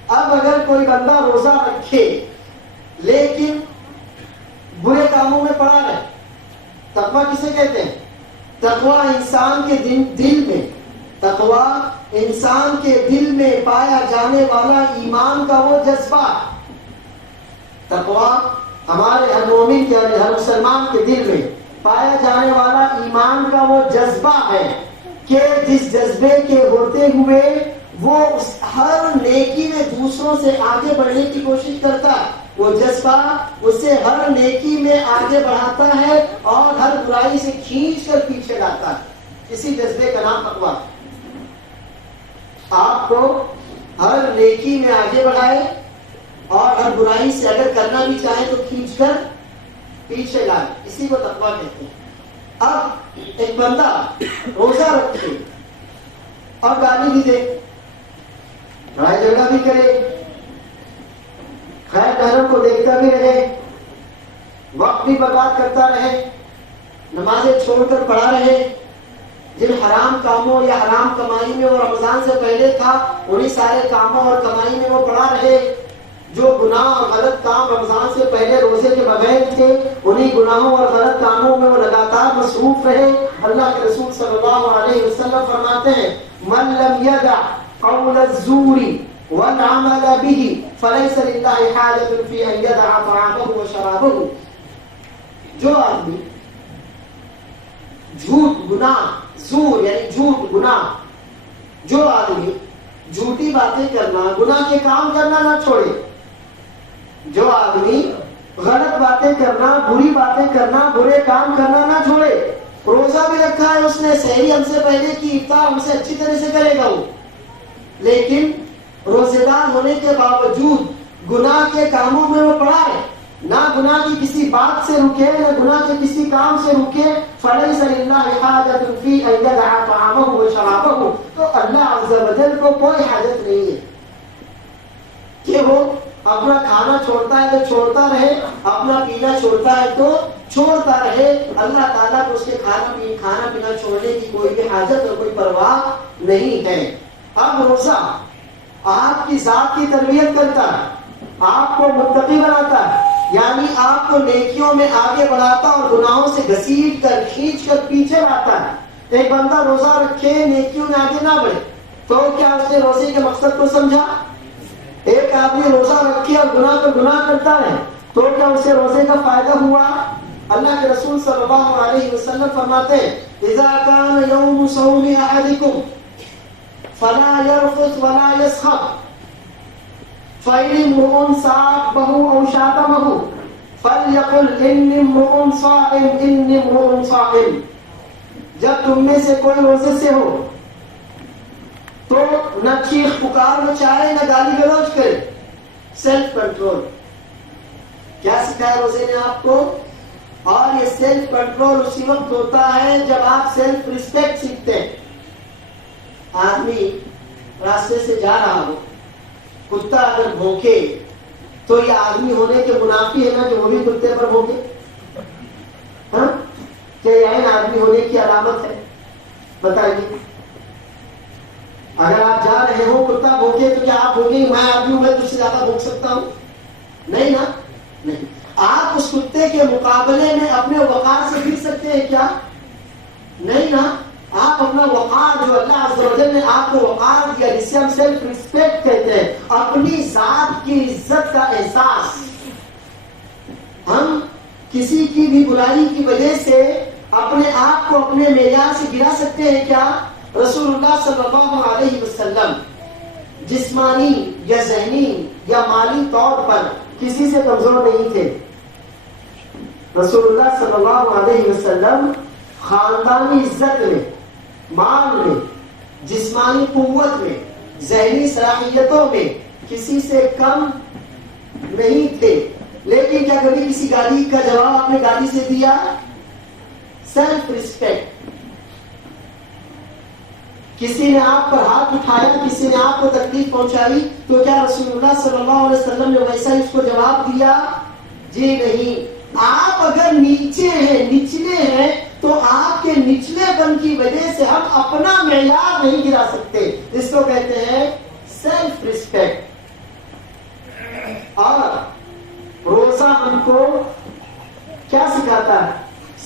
اب اگر کوئی بندہ روزہ رکھے لیکن برے کاموں میں پڑا رہے، تقویٰ کسے کہتے ہیں؟ تقویٰ انسان کے دل میں، تقویٰ انسان کے دل میں پایا جانے والا ایمان کا وہ جذبہ. تقویٰ ہمارے ہر مومن کے، ہر مسلمان کے دل میں پایا جانے والا ایمان کا وہ جذبہ ہے کہ جس جذبے کے ہوتے ہوئے وہ اس ہر نیکی میں دوسروں سے آگے بڑھنے کی کوشش کرتا ہے. وہ جذبہ اسے ہر نیکی میں آگے بڑھاتا ہے اور ہر برائی سے کھینچ کر پیچھے لاتا ہے. اسی جذبے کا نام تقویٰ. آپ کو ہر نیکی میں آگے بڑھائے اور ہر برائی سے اگر کرنا بھی چاہے تو کھینچ کر پیچھے لائے. اسی کو تقویٰ کہتے ہیں. اب ایک بندہ روزہ رکھے اور گالی بھی دے, لڑائی جھگڑا بھی کرے, خیر بہنوں کو دیکھتا بھی رہے, وقت بھی برباد کرتا رہے, نمازیں چھوڑ کر پڑا رہے, جن حرام کاموں یا حرام کمائی میں وہ رمضان سے پہلے تھا انہی سارے کاموں اور کمائی میں وہ پڑا رہے, جو گناہ اور غلط کام رمضان سے پہلے روزے کے بغیر تھے انہی گناہوں اور غلط کاموں میں وہ لگاتار مصروف رہے. اللہ کے رسول صلی اللہ علیہ وسلم فرماتے ہیں من لم يدع قول الزور والعمل به فليس لله حاجة في أن يدع طعامه وشرابه. جو آدمی جھوٹ گناہ, زور یعنی جھوٹ گناہ, جو آدمی جھوٹی باتیں کرنا گناہ کے کام کرنا نہ چھوڑے, جو آدمی غلط باتیں کرنا بری باتیں کرنا برے کام کرنا نہ چھوڑے, روزہ بھی رکھا ہے اس نے, سحری ہم سے پہلے کی افطار ہم سے اچھی طرح سے کرے گا وہ, لیکن روزے دار ہونے کے باوجود گناہ کے کاموں میں وہ پڑا ہے, نہ گناہ کی کسی بات سے رکے نہ گناہ کے کسی کام سے رکے. فَلَيْسَ لِلَّهِ حَاجَةٌ فِي أَن يَدَعَ طَعَامَهُ وَشَرَابَهُ. تو اللہ عز و جل کو کوئی حاجت نہیں ہے کہ وہ اپنا کھانا چھوڑتا ہے تو چھوڑتا رہے, اپنا پینا چھوڑتا ہے تو چھوڑتا رہے. اللہ تعالیٰ کو اس کے کھانا پینا چھوڑنے کی کوئی بھی حاجت اور کوئی پرواہ نہیں ہے. اب روزہ آپ کی ذات کی تربیت کرتا ہے, آپ کو متقی بناتا ہے, یعنی آپ کو نیکیوں میں آگے بڑھاتا اور گناہوں سے گھسیٹ کر کھینچ کر پیچھے لاتا ہے. ایک بندہ روزہ رکھے نیکیوں میں آگے نہ بڑھے تو کیا اس نے روزے کے مقصد کو سمجھا؟ ایک آدمی روزہ رکھے اور گناہ پر گناہ کرتا رہے تو کیا اسے روزے کا فائدہ ہوا؟ اللہ کے رسول صلی اللہ علیہ وسلم فرماتے ہیں اذا كان يوم صوم احدكم فلا يرفث ولا يسخط فإن امرؤ صابه أو شاتمه فليقل إني امرؤ صائم إني امرؤ صائم. جب تم میں سے کوئی روزے سے ہو تو نہ چیخ پکار مچائے نہ گالی گلوچ کرے. سیلف کنٹرول کیا سکھایا روزے نے آپ کو؟ اور یہ سیلف کنٹرول اسی وقت ہوتا ہے جب آپ سیلف ریسپیکٹ سیکھتے ہیں. آدمی راستے سے جا رہا ہو, کتا اگر بھونکے تو یہ آدمی ہونے کے منافی ہے نا جو وہ بھی کتے پر بھونکے؟ ہاں, کیا یہ آدمی ہونے کی علامت ہے؟ بتائیے. اگر آپ جا رہے ہو کتا بھونکے تو کیا آپ بھونکیں میں آدمی ہوں, میں تجھ سے زیادہ بھونک سکتا ہوں؟ نہیں نا, نہیں. آپ اس کتے کے مقابلے میں اپنے وقار سے گر سکتے ہیں کیا؟ نہیں نا. آپ اپنا وقار جو اللہ عز و جل نے آپ کو وقار دیا جسے ہم سیلف ریسپیکٹ کہتے ہیں, اپنی ذات کی عزت کا احساس, ہم کسی کی بھی برائی کی وجہ سے اپنے آپ کو اپنے معیار سے گرا سکتے ہیں کیا؟ رسول اللہ صلی اللہ علیہ وسلم جسمانی یا ذہنی یا مالی طور پر کسی سے کمزور نہیں تھے. رسول اللہ صلی اللہ علیہ وسلم خاندانی عزت میں, مال میں, جسمانی قوت میں, ذہنی صلاحیتوں میں کسی سے کم نہیں تھے. لیکن کیا کبھی کسی گالی کا جواب آپ نے گالی سے دیا؟ Self respect. کسی نے آپ پر ہاتھ اٹھایا, کسی نے آپ کو تکلیف پہنچائی تو کیا رسول اللہ صلی اللہ علیہ وسلم نے ویسا اس کو جواب دیا؟ جی نہیں. آپ اگر نیچے ہیں, نچلے ہیں, تو آپ کے نچلے پن کی وجہ سے ہم اپنا معیار نہیں گرا سکتے. اس کو کہتے ہیں سیلف ریسپیکٹ. اور روزہ ہم کو کیا سکھاتا ہے؟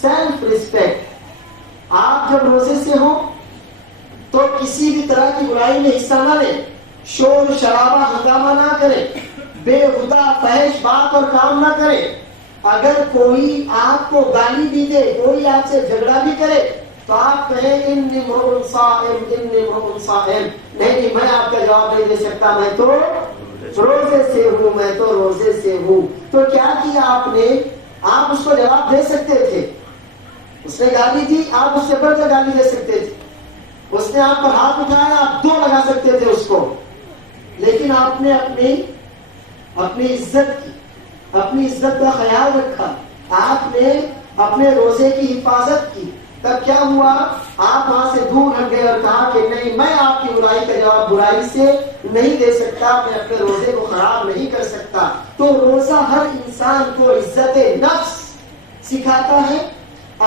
Self respect. آپ جب روزے سے ہو تو کسی بھی طرح کی برائی میں حصہ نہ لیں, شور شرابہ ہنگامہ نہ کریں, بےہودہ فحش بات اور کام نہ کریں. اگر کوئی آپ کو گالی بھی دے, کوئی آپ سے جھگڑا بھی کرے تو آپ کہیں انی امرؤ صائم انی امرؤ صائم. نہیں, میں آپ کا جواب نہیں دے سکتا, میں تو روزے سے ہوں، میں تو روزے سے ہوں. تو کیا کیا آپ نے؟ آپ اس کو جواب دے سکتے تھے. اس نے گالی دی، آپ اس سے بڑھ کر گالی دے سکتے تھے. اس نے آپ پر ہاتھ اٹھایا، آپ 2 لگا سکتے تھے اس کو. لیکن آپ نے اپنی عزت کا خیال رکھا. آپ نے اپنے روزے کی حفاظت کی. تب کیا ہوا؟ آپ وہاں سے دور ہٹ گئے اور کہا کہ نہیں، میں آپ کی برائی کا جواب برائی سے نہیں دے سکتا، میں اپنے روزے کو خراب نہیں کر سکتا. تو روزہ ہر انسان کو عزت نفس سکھاتا ہے،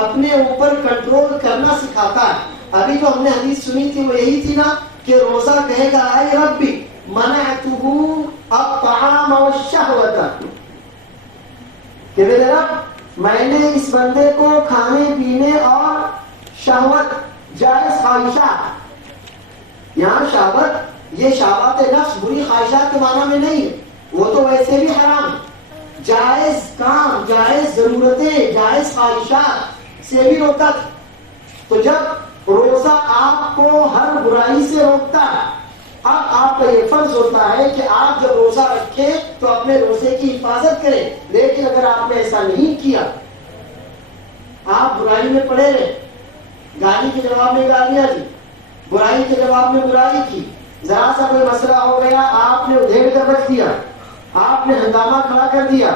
اپنے اوپر کنٹرول کرنا سکھاتا ہے. ابھی جو ہم نے حدیث سنی تھی وہ یہی تھی نا کہ روزہ کہے گا اے ربی منعتہ الطعام والشہوۃ، کہ میرے رب میں نے اس بندے کو کھانے پینے اور شہوت، جائز خواہشات، یہاں شہوت یہ شہوات نفس بری خواہشات کے معنی میں نہیں ہے، وہ تو ویسے بھی حرام ہے. جائز کام، جائز ضرورتیں، جائز خواہشات سے بھی روکا تھا. تو جب روزہ آپ کو ہر برائی سے روکتا ہے، اب آپ کا یہ فرض ہوتا ہے کہ آپ جب روزہ رکھیں تو اپنے روزے کی حفاظت کریں. لیکن اگر آپ نے ایسا نہیں کیا، آپ برائی میں پڑے رہے، گالی کے جواب میں گالیاں دی، برائی کے جواب میں برائی کی، ذرا سا کوئی مسئلہ ہو گیا آپ نے ادھیڑ کر رکھ دیا، آپ نے ہنگامہ کھڑا کر دیا،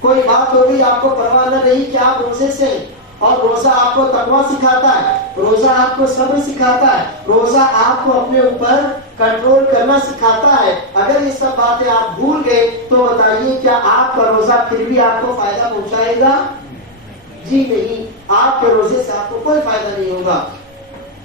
کوئی بات ہو گئی آپ کو پرواہ نہ رہی کہ آپ روزے سے ہیں. اور روزہ آپ کو تقویٰ سکھاتا ہے، روزہ آپ کو صبر سکھاتا ہے، روزہ آپ کو اپنے اوپر کنٹرول کرنا سکھاتا ہے. اگر یہ سب باتیں آپ بھول گئے تو بتائیے کیا آپ کا روزہ پھر بھی آپ کو فائدہ پہنچائے گا؟ جی نہیں، آپ کے روزے سے آپ کو کوئی فائدہ نہیں ہوگا.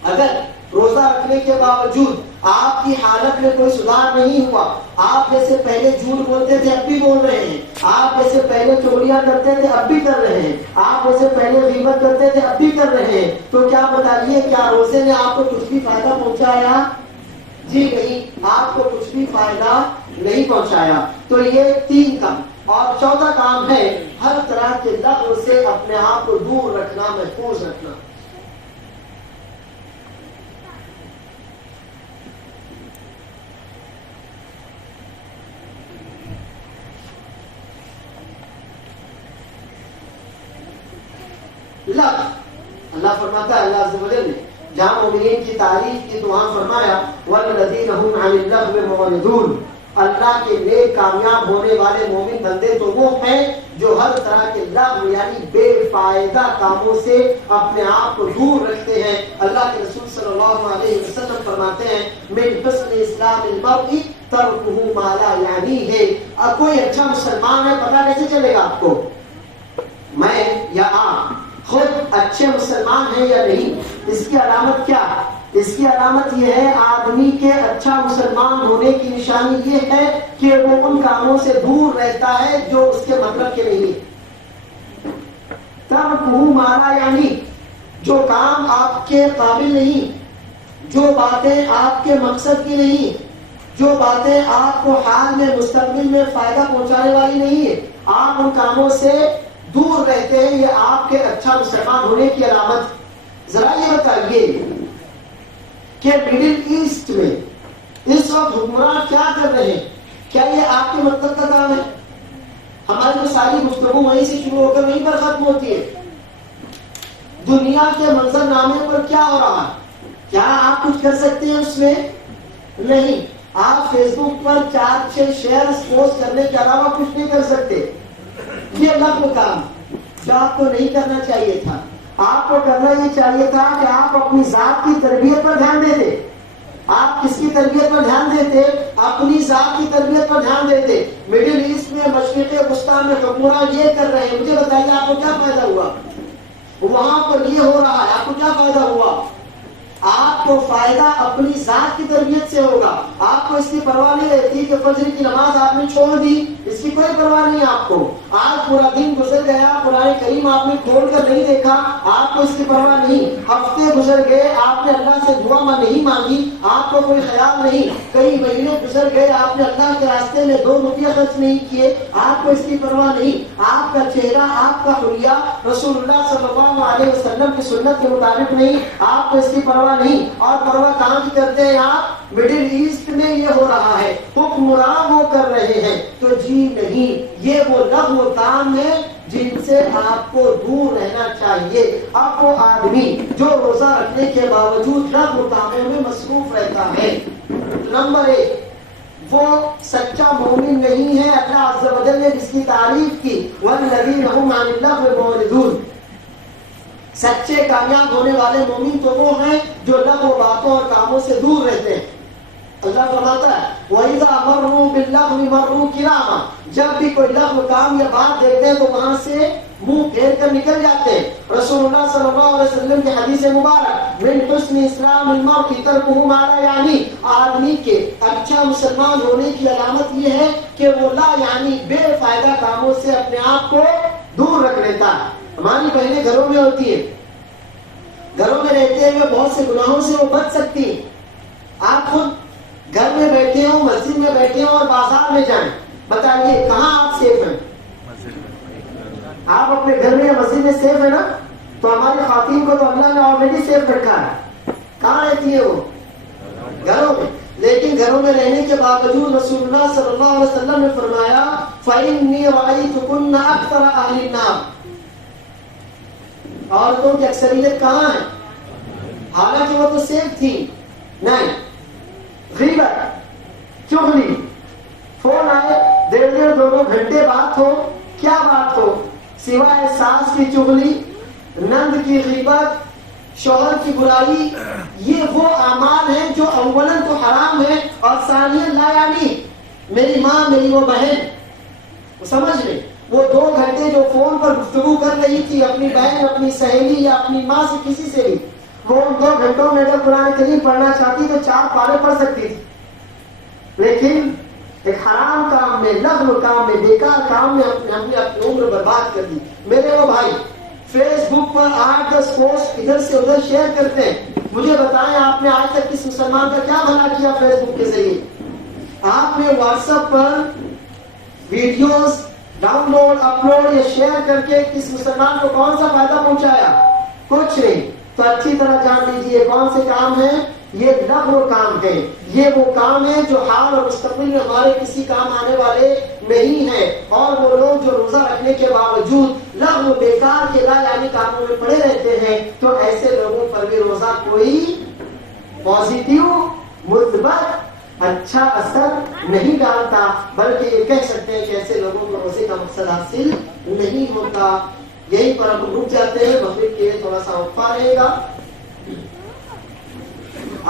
اگر روزہ رکھنے کے باوجود آپ کی حالت میں کوئی سدھار نہیں ہوا، آپ جیسے پہلے جھوٹ بولتے تھے اب بھی بول رہے ہیں، آپ جیسے پہلے چوریاں کرتے تھے اب بھی کر رہے ہیں، آپ جیسے پہلے غیبت کرتے تھے اب بھی کر رہے ہیں، تو کیا بتائیے کیا روزے نے آپ کو کچھ بھی فائدہ پہنچایا؟ جی نہیں، آپ کو کچھ بھی فائدہ نہیں پہنچایا. تو یہ 3 کام. اور 4تھا کام ہے ہر طرح کے لغو سے اپنے آپ کو دور رکھنا، محفوظ رکھنا. اللہ فرماتا ہے، اللہ عز و جل نے جہاں مومنین کی تعریف کی تو وہاں فرمایا والذین هم عن اللغو معرضون، اللہ کے نیک کامیاب ہونے والے مومن بندے تو وہ ہیں جو ہر طرح کے لغو یعنی بے فائدہ کاموں سے اپنے آپ کو دور رکھتے ہیں. اللہ کے رسول صلی اللہ علیہ وسلم فرماتے ہیں من حسن اسلام المرء ترکہ ما لا یعنیہ. کوئی اچھا مسلمان ہے پتہ کیسے چلے گا آپ کو؟ میں یا آپ خود اچھے مسلمان ہیں یا نہیں؟ اس کی علامت کیا؟ اس کی علامت یہ ہے آدمی کے اچھا مسلمان ہونے کی نشانی یہ ہے کہ وہ ان کاموں سے دور رہتا ہے جو اس کے مطلب کے نہیں. ترکہ ما لا یعنی، جو کام آپ کے قابل نہیں، جو باتیں آپ کے مقصد کی نہیں، جو باتیں آپ کو حال میں مستقبل میں فائدہ پہنچانے والی نہیں ہے، آپ ان کاموں سے دور رہتے ہیں. یہ آپ کے اچھا مسلمان ہونے کی علامت. ذرا یہ بتائیے کہ مڈل ایسٹ میں اس وقت حکمران کیا کر رہے ہیں؟ کیا یہ آپ کے مطلب کا کام ہے؟ ہماری تو ساری گفتگو وہیں سے شروع ہو کر وہیں پر ختم ہوتی ہے. دنیا کے منظر نامے پر کیا ہو رہا ہے؟ کیا آپ کچھ کر سکتے ہیں اس میں؟ نہیں. آپ فیس بک پر 4-6 شیئر پوسٹ کرنے کے علاوہ کچھ نہیں کر سکتے. یہ لغو کام جو آپ کو نہیں کرنا چاہیے تھا. آپ کو کرنا یہ چاہیے تھا کہ آپ اپنی ذات کی تربیت پر دھیان دیتے. آپ کس کی تربیت پر دھیان دیتے؟ اپنی ذات کی تربیت پر دھیان دیتے. مڈل ایسٹ میں مشرق وسطیٰ میں حکمران یہ کر رہے ہیں، مجھے بتائیے آپ کو کیا فائدہ ہوا؟ وہاں پر یہ ہو رہا ہے، آپ کو کیا فائدہ ہوا؟ آپ کو فائدہ اپنی ذات کی تربیت سے ہوگا. آپ کو اس کی پرواہ نہیں رہتی کہ فجر کی نماز آپ نے چھوڑ دی، اس کی کوئی پرواہ نہیں آپ کو. آج پورا دن گزر گیا، قرآن کریم آپ نے کھول کر نہیں دیکھا، آپ کو اس کی پرواہ نہیں. ہفتے گزر گئے، آپ نے اللہ سے دعا نہیں مانگی، آپ کو کوئی خیال نہیں. کئی مہینے گزر گئے، آپ نے اللہ کے راستے میں 2 روپیہ خرچ نہیں کیے، آپ کو اس کی پرواہ نہیں. آپ کا چہرہ، آپ کا حلیہ رسول اللہ صلی اللہ علیہ وسلم کی سنت کے مطابق نہیں، آپ کو اس کی پرواہ نہیں. اور پرواہ کہاں کی کرتے ہیں آپ؟ مڈل ایسٹ میں یہ ہو رہا ہے، حکمران وہ کر رہے ہیں، تو جی نہیں، یہ وہ لغو کام ہے جن سے آپ کو دور رہنا چاہیے۔ اب وہ آدمی جو روزہ رکھنے کے باوجود لغو کاموں میں مصروف رہتا ہے، نمبر 1 وہ سچا مومن نہیں ہے۔ اللہ عز و جل نے جس کی تعریف کی، والذین هم عن اللغو معرضون، سچے کامیاب ہونے والے مومن تو وہ ہیں جو لغو باتوں اور کاموں سے دور رہتے ہیں۔ اللہ فرماتا ہے وَإِذَا مَرُّوا بِاللَّغْوِ مَرُّوا كِرَامًا، جب بھی کوئی لغو کام یا بات دیکھتے ہیں تو وہاں سے منہ پھیر کر نکل جاتے ہیں۔ رسول اللہ صلی اللہ علیہ وسلم کی حدیث مبارک، من حسن اسلام المرء ترکہ ما لا یعنی، آدمی کے اچھا مسلمان ہونے کی علامت یہ ہے کہ وہ لا یعنی بے فائدہ کاموں سے اپنے آپ کو دور رکھ لیتا ہے۔ ہماری بہنیں گھروں میں ہوتی ہیں، گھروں میں رہتے ہوئے بہت سے گناہوں سے وہ بچ سکتی ہیں۔ آپ خود گھر میں بیٹھے ہوں، مسجد میں بیٹھے ہوں اور بازار میں جائیں، بتائیے کہاں آپ سیف ہیں؟ آپ اپنے گھر میں یا مسجد میں سیف ہے نا؟ تو ہماری خواتین کو تو اللہ نے آلریڈی سیف رکھا ہے۔ کہاں رہتی ہے وہ؟ گھروں میں۔ لیکن گھروں میں رہنے کے باوجود رسول اللہ صلی اللہ علیہ وسلم نے فرمایا فَإِنِّي رَأَيْتُكُنَّ أَكْثَرَ أَهْلِ النَّارِ، عورتوں کی اکثریت کہاں ہے؟ حالانکہ وہ تو سیف تھی، نہیں، غیبت، چغلی، فون آئے 1.5-2 گھنٹے بات ہو، کیا بات ہو سوائے ساس کی چغلی، نند کی غیبت، شوہر کی برائی، یہ وہ اعمال ہیں جو اولاً تو حرام ہے اور ثانیاً لا یعنی۔ میری ماں، میری وہ بہن، وہ سمجھ لیں، وہ 2 گھنٹے جو فون پر گفتگو کر رہی تھی اپنی بہن، اپنی سہیلی یا اپنی ماں سے، کسی سے بھی، وہ ان 2 گھنٹوں میں اگر قرآن کریم پڑھنا چاہتی تو 4 پارے پڑھ سکتی تھی، لیکن ایک حرام کام میں، لغو کام میں، بیکار کام میں ہم نے اپنی عمر برباد کر دی۔ میرے وہ بھائی فیس بک پر 8-10 پوسٹ ادھر سے ادھر شیئر کرتے ہیں، مجھے بتائیں آپ نے آج تک کس مسلمان کا کیا بھلا کیا فیس بک کے ذریعے؟ آپ نے واٹس ایپ پر ویڈیوز ڈاؤن لوڈ، اپلوڈ یا شیئر کر کے کس مسلمان کو کون سا فائدہ پہنچایا؟ کچھ نہیں۔ تو اچھی طرح جان لیجیے کون سے کام ہیں، یہ لغو کام ہے، یہ وہ کام ہے جو حال اور مستقبل میں ہمارے کسی کام آنے والے نہیں ہیں۔ اور وہ لوگ جو روزہ رکھنے کے باوجود لغو بیکار کے لا یعنی کاموں میں پڑے رہتے ہیں، تو ایسے لوگوں پر بھی روزہ کوئی پازیٹیو، مثبت، اچھا اثر نہیں ڈالتا، بلکہ یہ کہہ سکتے ہیں کہ ایسے لوگوں کو روزے کا مقصد حاصل نہیں ہوتا۔ یہیں پر ہم رک جاتے ہیں، مغرب کے لیے تھوڑا سا وقفہ رہے گا،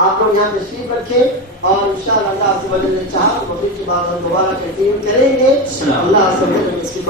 آپ لوگ یہاں تشریف رکھیں اور انشاءاللہ اللہ عز و جل نے چاہا تو مغرب کے بعد ہم دوبارہ کنٹینیو کریں گے۔ اللہ عز و جل